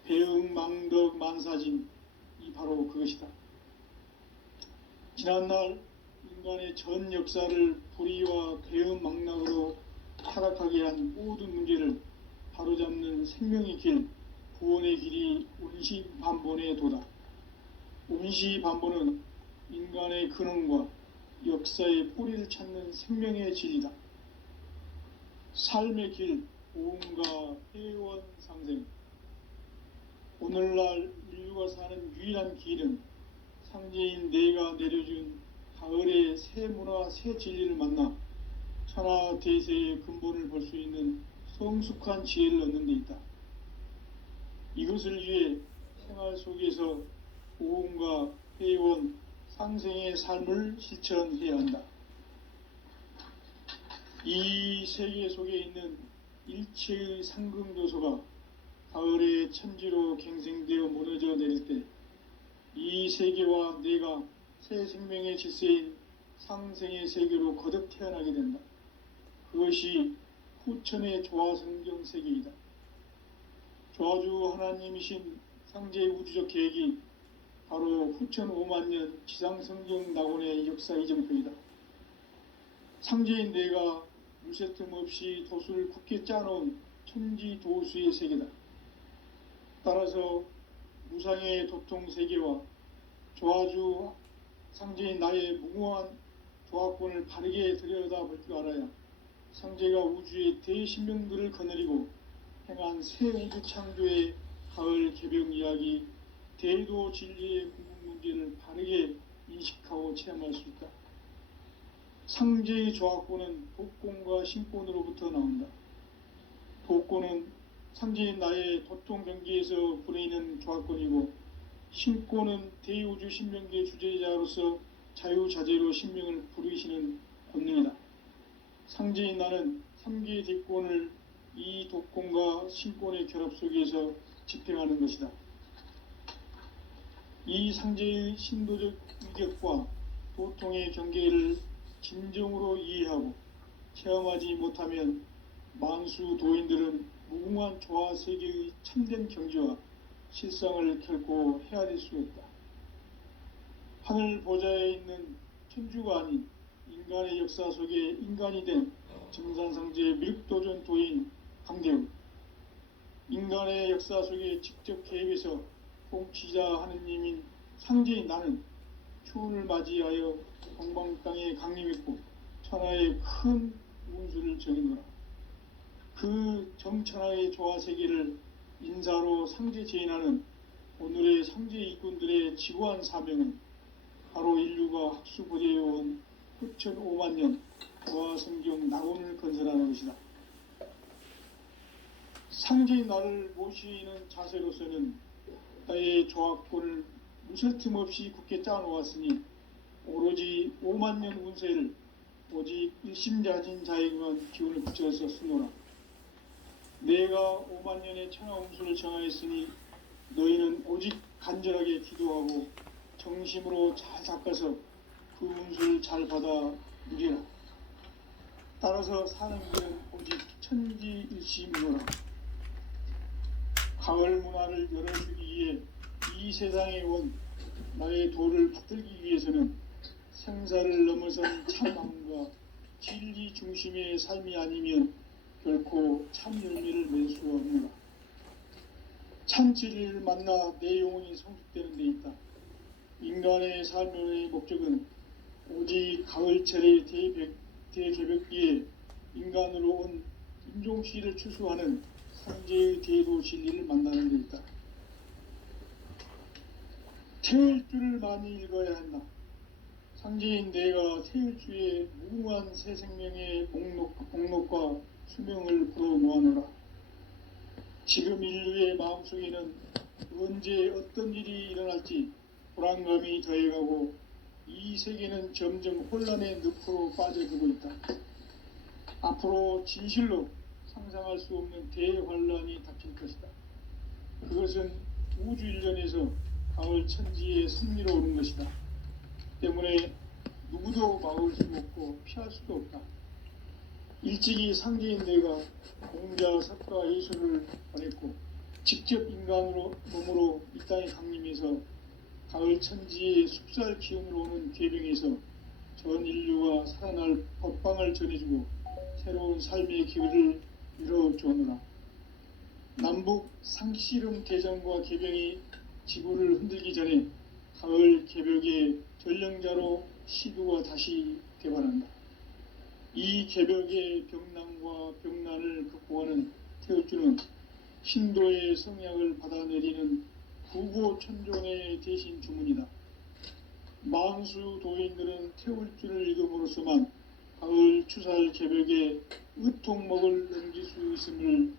배은망덕 만사짐이 바로 그것이다. 지난날 인간의 전 역사를 불의와 배은망락으로 타락하게 한 모든 문제를 바로잡는 생명의 길, 구원의 길이 운시반본의 도다. 운시반본은 인간의 근원과 역사의 뿌리를 찾는 생명의 진리다. 삶의 길, 오음과 회원 상생. 오늘날 인류가 사는 유일한 길은 상제인 내가 내려준 가을의 새 문화, 새 진리를 만나 천하 대세의 근본을 볼 수 있는 성숙한 지혜를 얻는 데 있다. 이것을 위해 생활 속에서 오음과 회원, 상생의 삶을 실천해야 한다. 이 세계 속에 있는 일체의 상금교소가 가을의 천지로 갱생되어 무너져 내릴 때 이 세계와 내가 새 생명의 질서인 상생의 세계로 거듭 태어나게 된다. 그것이 후천의 조화성경 세계이다. 조화주 하나님이신 상제의 우주적 계획이 바로 후천 5만년 지상성경 낙원의 역사 이정표이다. 상제인 내가 물새틈 없이 도수를 굳게 짜놓은 천지도수의 세계다. 따라서 무상의 도통세계와 조화주 상제인 나의 무궁한 조화권을 바르게 들여다볼 줄 알아야 상제가 우주의 대신명들을 거느리고 행한 새 우주 창조의 가을 개벽 이야기, 대도 진리의 궁극 문제를 바르게 인식하고 체험할 수 있다. 상제의 조화권은 독권과 신권으로부터 나온다. 독권은 상제인 나의 도통 경계에서 부리는 조화권이고, 신권은 대우주 신명계 주제자로서 자유자재로 신명을 부르시는 권능이다. 상제인 나는 3개의 대권을 이 독권과 신권의 결합 속에서 집행하는 것이다. 이 상제의 신도적 위격과 도통의 경계를 진정으로 이해하고 체험하지 못하면 만수 도인들은 무궁한 조화 세계의 참된 경지와 실상을 결코 헤아릴 수 없다. 하늘 보좌에 있는 천주가 아닌 인간의 역사 속에 인간이 된 증산상제의 밀도전 도인 강대우, 인간의 역사 속에 직접 개입해서 통치자 하느님인 상제인 나는 추운을 맞이하여 동방 땅에 강림했고 천하의 큰 운수를 적이노라. 그 정천하의 조화 세계를 인사로 상제 제인하는 오늘의 상제 일꾼들의 지구한 사명은 바로 인류가 학수부대해온 후천 5만년 조화성경 낙원을 건설하는 것이다. 상제인 나를 모시는 자세로서는 나의 조화권을 무설틈 없이 굳게 짜놓았으니 오로지 5만년 운세를 오직 일심자진 자에게만 기운을 붙여서 쓰노라. 내가 5만년의 천하 운수를 정하였으니 너희는 오직 간절하게 기도하고 정심으로 잘 닦아서 그 운수를 잘 받아 누리라. 따라서 사는 길은 오직 천지일심이노라. 가을 문화를 열어주기 위해 이 세상에 온 나의 도를 받들기 위해서는 생사를 넘어선 참마음과 진리 중심의 삶이 아니면 결코 참 열매를 맺을 수가 없노라. 참 진리를 만나 내 영혼이 성숙되는 데 있다. 인간의 삶의 목적은 오직 가을철의 대개벽기에 인간으로 온 인종씨를 추수하는 상제의 대도 진리를 만나는 데 있다. 태일주를 많이 읽어야 한다. 상제인 내가 태일주의 무궁한 새 생명의 목록과 수명을 불어놓아노라. 지금 인류의 마음속에는 언제 어떤 일이 일어날지 불안감이 더해가고 이 세계는 점점 혼란의 늪으로 빠져들고 있다. 앞으로 진실로 상상할 수 없는 대환란이 닥칠 것이다. 그것은 우주 일련에서 가을 천지의 승리로 오는 것이다. 때문에 누구도 막을 수 없고 피할 수도 없다. 일찍이 상제인 내가 공자, 석가, 예수를 보냈고 직접 인간으로 몸으로 이 땅에 강림해서 가을 천지의 숲살 기운으로 오는 계병에서 전 인류가 살아날 법방을 전해주고 새로운 삶의 기회를 이뤄주오노라. 남북 상씨름 대전과 계병이 지구를 흔들기 전에 가을 개벽의 전령자로 시두가 다시 개발한다. 이 개벽의 병난과 병난을 극복하는 태울주는 신도의 성약을 받아내리는 구고천종의 대신 주문이다. 만수 도인들은 태울주를 읽음으로써만 가을 추살 개벽의 의통목을 넘길 수 있음을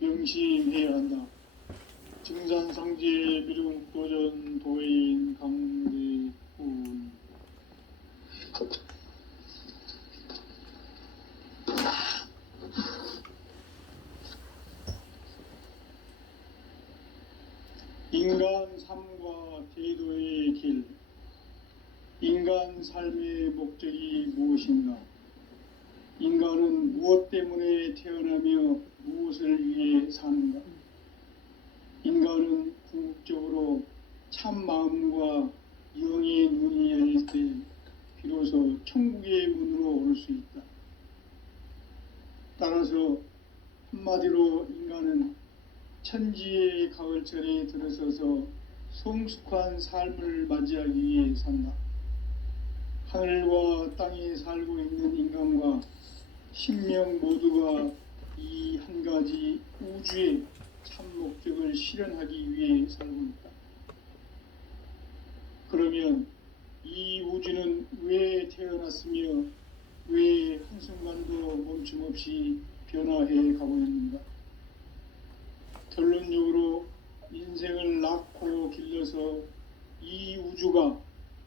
명심해야 한다. 증산상제 미륵도전 도인 강대훈. 인간 삶과 제도의 길. 인간 삶의 목적이 무엇인가? 인간은 무엇 때문에 태어나며 무엇을 위해 사는가? 인간은 궁극적으로 참 마음과 영의 눈이 열릴 때 비로소 천국의 문으로 올 수 있다. 따라서 한마디로 인간은 천지의 가을철에 들어서서 성숙한 삶을 맞이하기 위해 산다. 하늘과 땅에 살고 있는 인간과 신명 모두가 이 한 가지 우주의 참 목적을 실현하기 위해 살고 있다. 그러면 이 우주는 왜 태어났으며 왜 한순간도 멈춤없이 변화해 가고 있는가? 결론적으로 인생을 낳고 길러서 이 우주가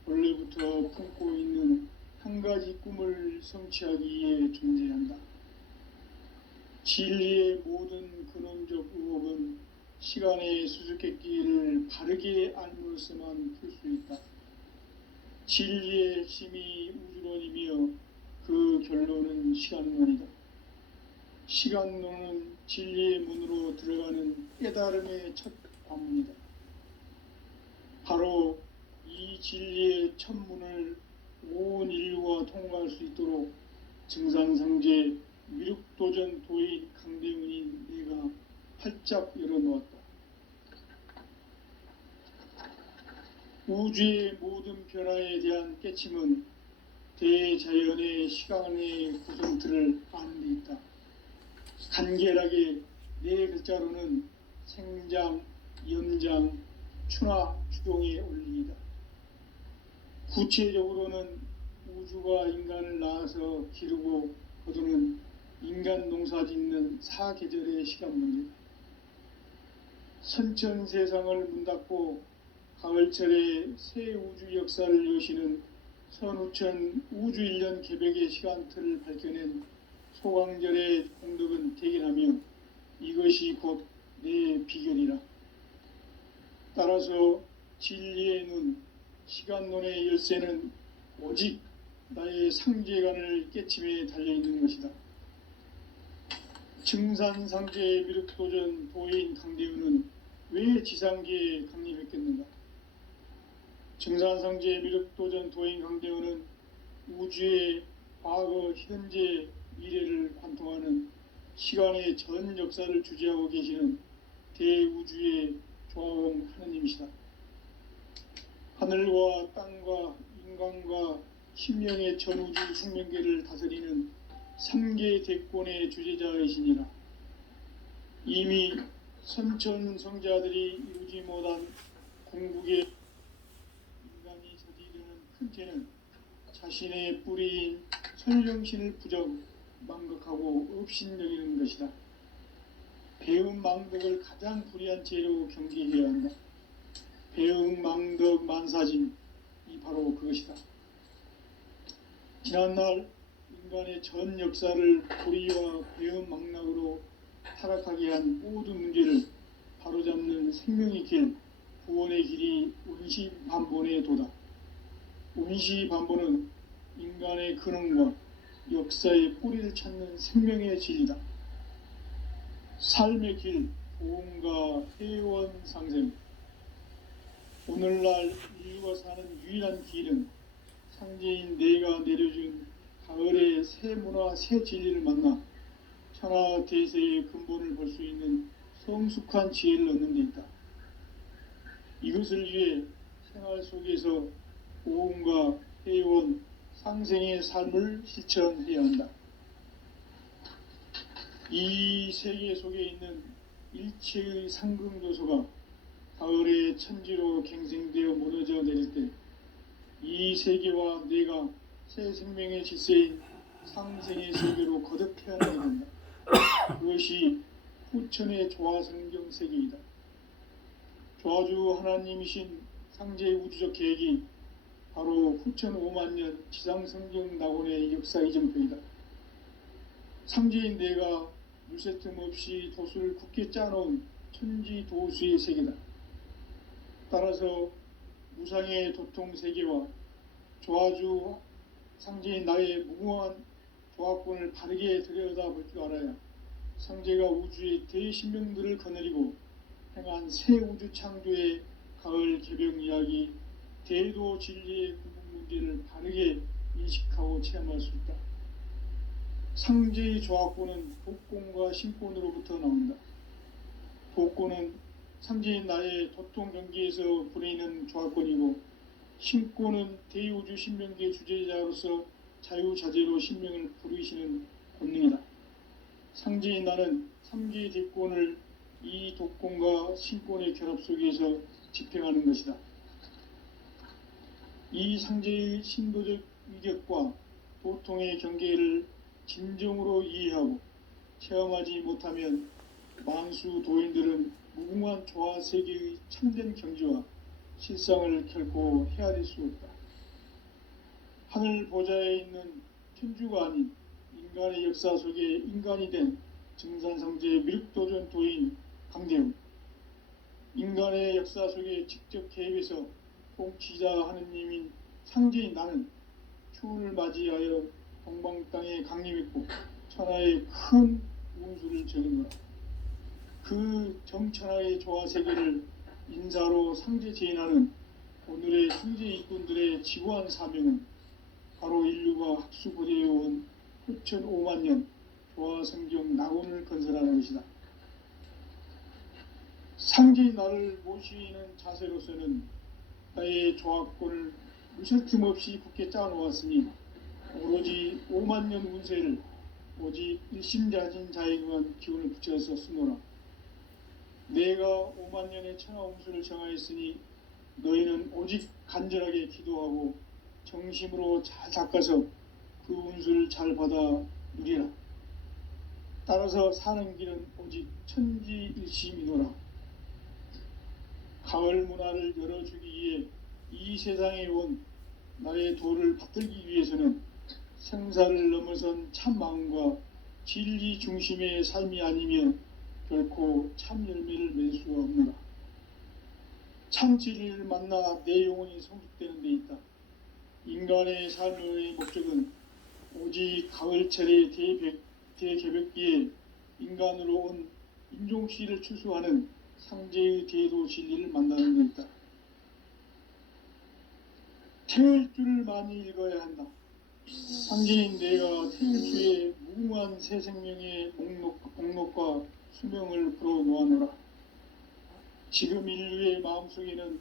원래부터 품고 있는 한 가지 꿈을 성취하기 위해 존재한다. 진리의 모든 근원적 의혹은 시간의 수수께끼를 바르게 알므로서만 풀 수 있다. 진리의 핵심이 우주론이며 그 결론은 시간론이다. 시간론은 진리의 문으로 들어가는 깨달음의 첫 관문이다. 바로 이 진리의 첫 문을 온 인류가 통과할 수 있도록 증산상제 미륵도전 도인 강대훈인 내가 활짝 열어놓았다. 우주의 모든 변화에 대한 깨침은 대자연의 시간의 구성틀을 아는 데 있다. 간결하게 네 글자로는 생장, 연장, 추나 추동의 원리이다. 구체적으로는 우주가 인간을 낳아서 기르고 거두는 인간 농사 짓는 사계절의 시간 문제다. 선천 세상을 문닫고 가을철에 새 우주 역사를 여시는 선우천 우주일년 개벽의 시간틀을 밝혀낸 소강절의 공덕은 대견하며 이것이 곧 내 비결이라. 따라서 진리의 눈, 시간론의 열쇠는 오직 나의 상제관을 깨침에 달려있는 것이다. 증산상제 미륵도전 도인 강대훈은 왜 지상계에 강림했겠는가? 증산상제 미륵도전 도인 강대훈은 우주의 과거, 현재, 미래를 관통하는 시간의 전 역사를 주재하고 계시는 대우주의 조화원 하느님이시다. 하늘과 땅과 인간과 신명의 전우주 생명계를 다스리는 3계 대권의 주재자이시니라. 이미 선천성자들이 이루지 못한 궁극의 인간이 저지르는 큰 죄는 자신의 뿌리인 설령신을 부정, 망각하고 업신여기는 것이다. 배운 망덕을 가장 불의한 죄로 경계해야 한다. 배응망덕 만사짐이 바로 그것이다. 지난날 인간의 전 역사를 불의와 배은망락으로 타락하게 한 모든 문제를 바로잡는 생명의 길, 구원의 길이 운시반본의 도다. 운시반본은 인간의 근원과 역사의 뿌리를 찾는 생명의 진리다. 삶의 길, 보험과 회원 상생. 오늘날 인류가 사는 유일한 길은 상제인 내가 내려준 가을의 새 문화, 새 진리를 만나 천하 대세의 근본을 볼 수 있는 성숙한 지혜를 얻는 데 있다. 이것을 위해 생활 속에서 보험과 회원, 상생의 삶을 실천해야 한다. 이 세계 속에 있는 일체의 상승조소가 가을의 천지로 갱생되어 무너져 내릴 때 이 세계와 내가 새 생명의 질서인 상생의 세계로 거듭 태어나게 된다. 그것이 후천의 조화성경 세계이다. 조화주 하나님이신 상제의 우주적 계획이 바로 후천 5만년 지상성경 낙원의 역사 이정표이다. 상제인 내가 물새 틈 없이 도수를 굳게 짜놓은 천지 도수의 세계다. 따라서 무상의 도통 세계와 조화주 상제인 나의 무궁한 조합권을 바르게 들여다볼 줄 알아야 상제가 우주의 대신명들을 거느리고 행한 새 우주 창조의 가을 개병 이야기, 대도 진리의 궁극 문제를 바르게 인식하고 체험할 수 있다. 상제의 조합권은 독권과 신권으로부터 나온다. 독권은 상제인 나의 도통 경계에서 부리는 조합권이고, 신권은 대우주 신명기의 주제자로서 자유자재로 신명을 부르시는 권능이다. 상제인 나는 삼계의 대권을 이 독권과 신권의 결합 속에서 집행하는 것이다. 이 상제의 신도적 위격과 도통의 경계를 진정으로 이해하고 체험하지 못하면 만수 도인들은 무궁한 조화 세계의 참된 경지와 실상을 결코 헤아릴 수 없다. 하늘 보좌에 있는 천주가 아닌 인간의 역사 속에 인간이 된 증산상제 미륵도전 도인 강대웅, 인간의 역사 속에 직접 개입해서 통치자 하느님인 상제인 나는 추운을 맞이하여 동방 땅에 강림했고 천하의 큰 운수를 저는 거라. 그 정천하의 조화 세계를 인사로 상제 제인하는 오늘의 상제 일꾼들의 지구한 사명은 바로 인류가 학수고대해온 후천 5만년 조화 성경 낙원을 건설하는 것이다. 상제인 나를 모시는 자세로서는 나의 조합권을 무슨 틈 없이 굳게 짜놓았으니 오로지 5만년 운세를 오직 일심자진 자에게만 기운을 붙여서 쓰노라. 내가 5만년의 천하 운수를 정하였으니 너희는 오직 간절하게 기도하고 정심으로 잘 닦아서 그 운수를 잘 받아 누리라. 따라서 사는 길은 오직 천지일심이노라. 가을 문화를 열어주기 위해 이 세상에 온 나의 도를 받들기 위해서는 생사를 넘어선 참 마음과 진리 중심의 삶이 아니면 결코 참 열매를 맺을 수가 없노라. 참 진리를 만나 내 영혼이 성숙되는 데 있다. 인간의 삶의 목적은 오직 가을철의 대개벽기에 인간으로 온 인종씨를 추수하는 상제의 대도 진리를 만나는 데 있다. 태일주를 많이 읽어야 한다. 상제인 내가 태일주의 무궁한 새 생명의 목록과 수명을 풀어놓아노라. 지금 인류의 마음속에는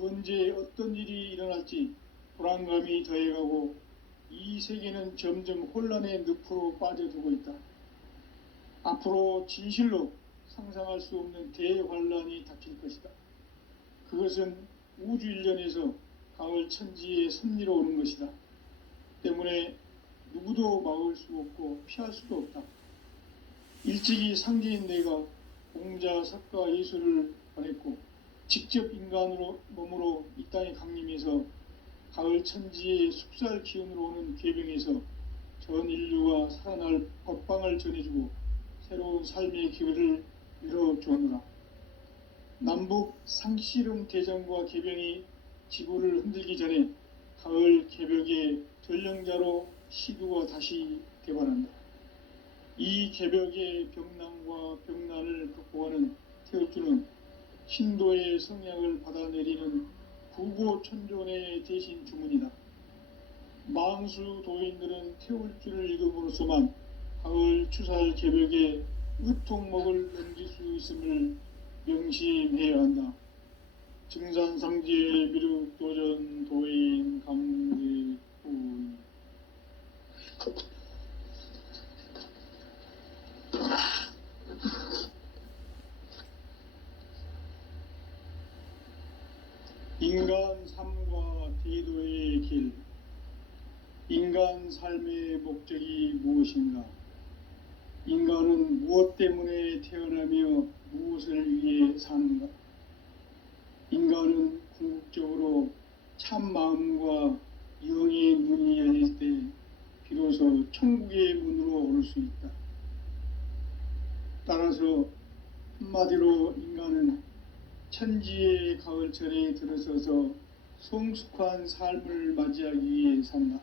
언제 어떤 일이 일어날지 불안감이 더해가고 이 세계는 점점 혼란의 늪으로 빠져들고 있다. 앞으로 진실로 상상할 수 없는 대환란이 닥칠 것이다. 그것은 우주 일련에서 가을 천지의 섭리로 오는 것이다. 때문에 누구도 막을 수 없고 피할 수도 없다. 일찍이 상제인 내가 공자, 석가, 예술을 보냈고 직접 인간으로 몸으로 이 땅에 강림해서 가을 천지의 숲살 기운으로 오는 궤병에서 전 인류가 살아날 법방을 전해주고 새로운 삶의 기회를 열어주었노라. 남북 상씨름 대전과 궤병이 지구를 흔들기 전에 가을 개벽의 전령자로 시두가 다시 대발한다. 이 개벽의 병난과 병난을 극복하는 태울주는 신도의 성약을 받아내리는 부고천존의 대신 주문이다. 망수 도인들은 태울주를 읽음으로써만 가을 추살 개벽의 의통목을 넘길 수 있음을 명심해야 한다. 증산상지의 미륵도전 도인 강대훈. 인간 삶과 대도의 길. 인간 삶의 목적이 무엇인가? 인간은 무엇 때문에 태어나며 무엇을 위해 사는가? 인간은 궁극적으로 참 마음과 영의 문이 열릴 때 비로소 천국의 문으로 오를 수 있다. 따라서 한마디로 인간은 천지의 가을철에 들어서서 성숙한 삶을 맞이하기 위해 산다.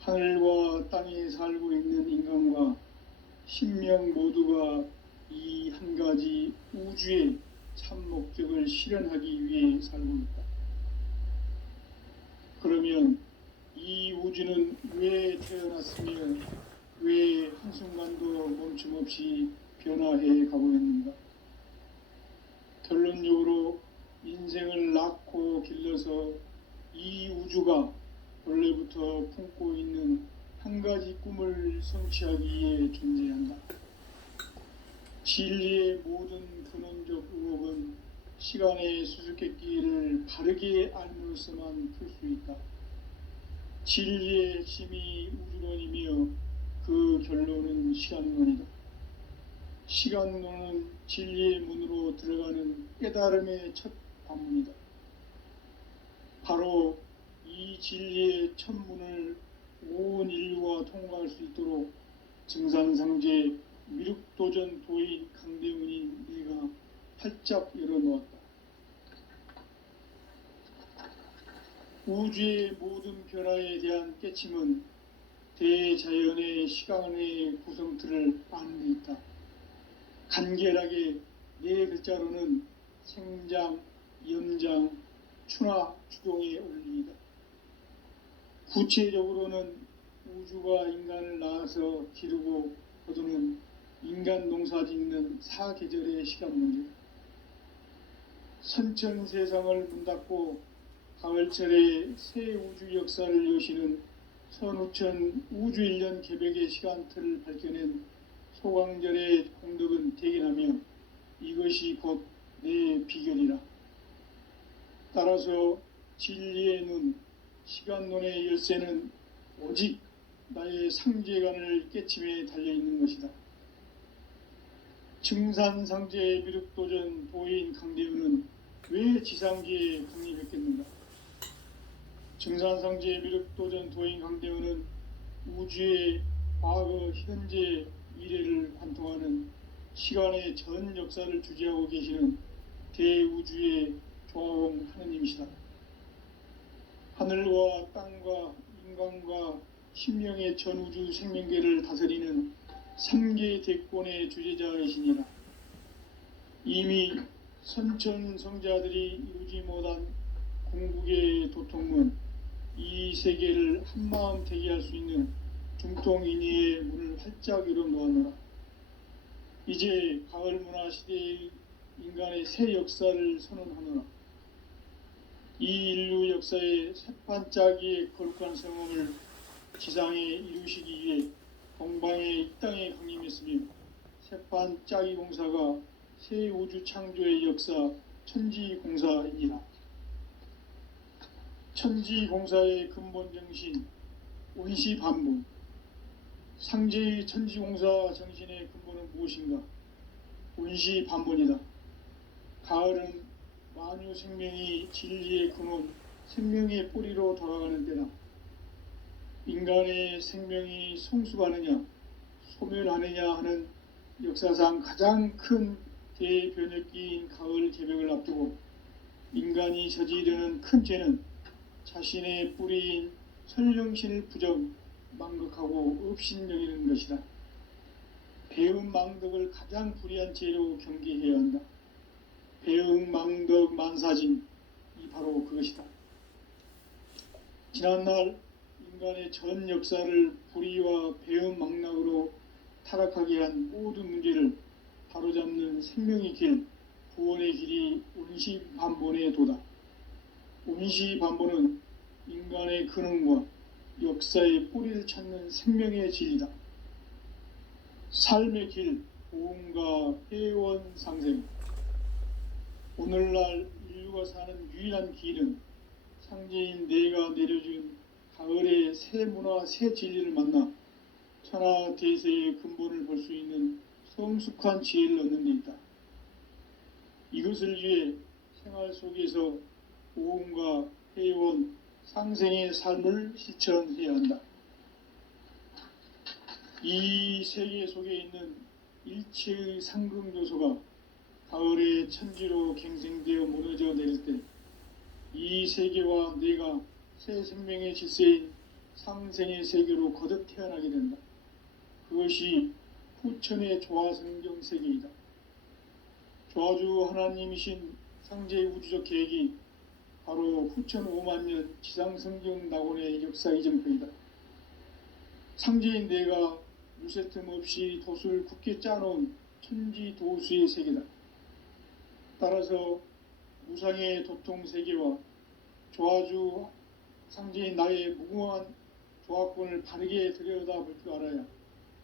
하늘과 땅에 살고 있는 인간과 신명 모두가 이 한 가지 우주의 참 목적을 실현하기 위해 살고 있다. 그러면 이 우주는 왜 태어났으며 왜 한순간도 멈춤없이 변화해 가고 있는가? 결론적으로 인생을 낳고 길러서 이 우주가 원래부터 품고 있는 한 가지 꿈을 성취하기 위해 존재한다. 진리의 모든 근원적 의혹은 시간의 수수께끼를 바르게 알므로서만 풀 수 있다. 진리의 핵심이 우주론이며 그 결론은 시간론이다. 시간론은 진리의 문으로 들어가는 깨달음의 첫 관문이다. 바로 이 진리의 첫 문을 온 인류가 통과할 수 있도록 증산상제 미륵도전 도인 강대훈인 내가 활짝 열어놓았다. 우주의 모든 변화에 대한 깨침은 대자연의 시간의 구성틀을 아는 데 있다. 간결하게 네 글자로는 생장, 연장, 추나 추동의 원리이다. 구체적으로는 우주가 인간을 낳아서 기르고 거두는 인간 농사 짓는 사계절의 시간 문제. 선천 세상을 문 닫고 가을철에 새 우주 역사를 여시는 선우천 우주일년 개벽의 시간틀을 밝혀낸 소강절의 공덕은 대견하며 이것이 곧 내 비결이라. 따라서 진리의 눈, 시간론의 열쇠는 오직 나의 상제관을 깨침에 달려있는 것이다. 증산상제의 미륵도전 도인 강대훈은 왜 지상계에 강림했겠는가? 증산상제의 미륵도전 도인 강대훈은 우주의 과거, 현재, 미래를 관통하는 시간의 전 역사를 주재하고 계시는 대우주의 조화원 하느님이시다. 하늘과 땅과 인간과 신명의 전우주 생명계를 다스리는 3계 대권의 주제자이시니라. 이미 선천성자들이 이루지 못한 궁극의 도통문, 이 세계를 한마음 되게 할 수 있는 중통인의의 문을 활짝 열어놓았노라. 이제 가을 문화 시대의 인간의 새 역사를 선언하노라. 이 인류 역사의 새판짜기의 거룩한 성험을 지상에 이루시기 위해 동방의 이 땅에 강림했으며 새판짜기 공사가 새 우주 창조의 역사 천지공사이니라. 천지공사의 근본 정신 원시반복. 상제의 천지공사 정신의 근본은 무엇인가? 원시반본이다. 가을은 만유 생명이 진리의 근원, 생명의 뿌리로 돌아가는 때다. 인간의 생명이 성숙하느냐, 소멸하느냐 하는 역사상 가장 큰 대변혁기인 가을 개벽을 앞두고 인간이 저지르는 큰 죄는 자신의 뿌리인 설령신을 부정, 망극하고 업신여기는 것이다. 배음 망덕을 가장 불의한 죄로 경계해야 한다. 배음 망덕 만사진, 이 바로 그것이다. 지난날 인간의 전 역사를 불의와 배음 망락으로 타락하게 한 모든 문제를 바로잡는 생명의 길, 구원의 길이 운시반본의 도다. 운시반본은 인간의 근원과 역사의 뿌리를 찾는 생명의 진리다. 삶의 길, 보험과 회원 상생. 오늘날 인류가 사는 유일한 길은 상제인 내가 내려준 가을의 새 문화, 새 진리를 만나 천하 대세의 근본을 볼 수 있는 성숙한 지혜를 얻는 데 있다. 이것을 위해 생활 속에서 보험과 회원, 상생의 삶을 실천해야 한다. 이 세계 속에 있는 일체의 상금 요소가 가을의 천지로 갱생되어 무너져 내릴 때 이 세계와 내가 새 생명의 질서인 상생의 세계로 거듭 태어나게 된다. 그것이 후천의 조화성경 세계이다. 조화주 하나님이신 상제의 우주적 계획이 바로 후천 5만년 지상성경 낙원의 역사 이정표이다. 상제인 내가 유세 틈 없이 돛을 굳게 짜놓은 천지도수의 세계다. 따라서 무상의 도통세계와 조화주 상제인 나의 무궁한 조화권을 바르게 들여다볼 줄 알아야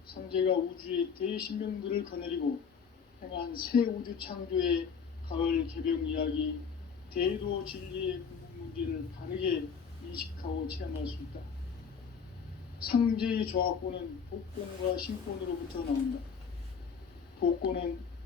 상제가 우주의 대신명들을 거느리고 행한 새 우주 창조의 가을 개벽 이야기, 대도 진리의 궁극 문제를 바르게 인식하고 체험할 수 있다. 상제의 조화권은 복권과 신권으로부터 나온다. 복권은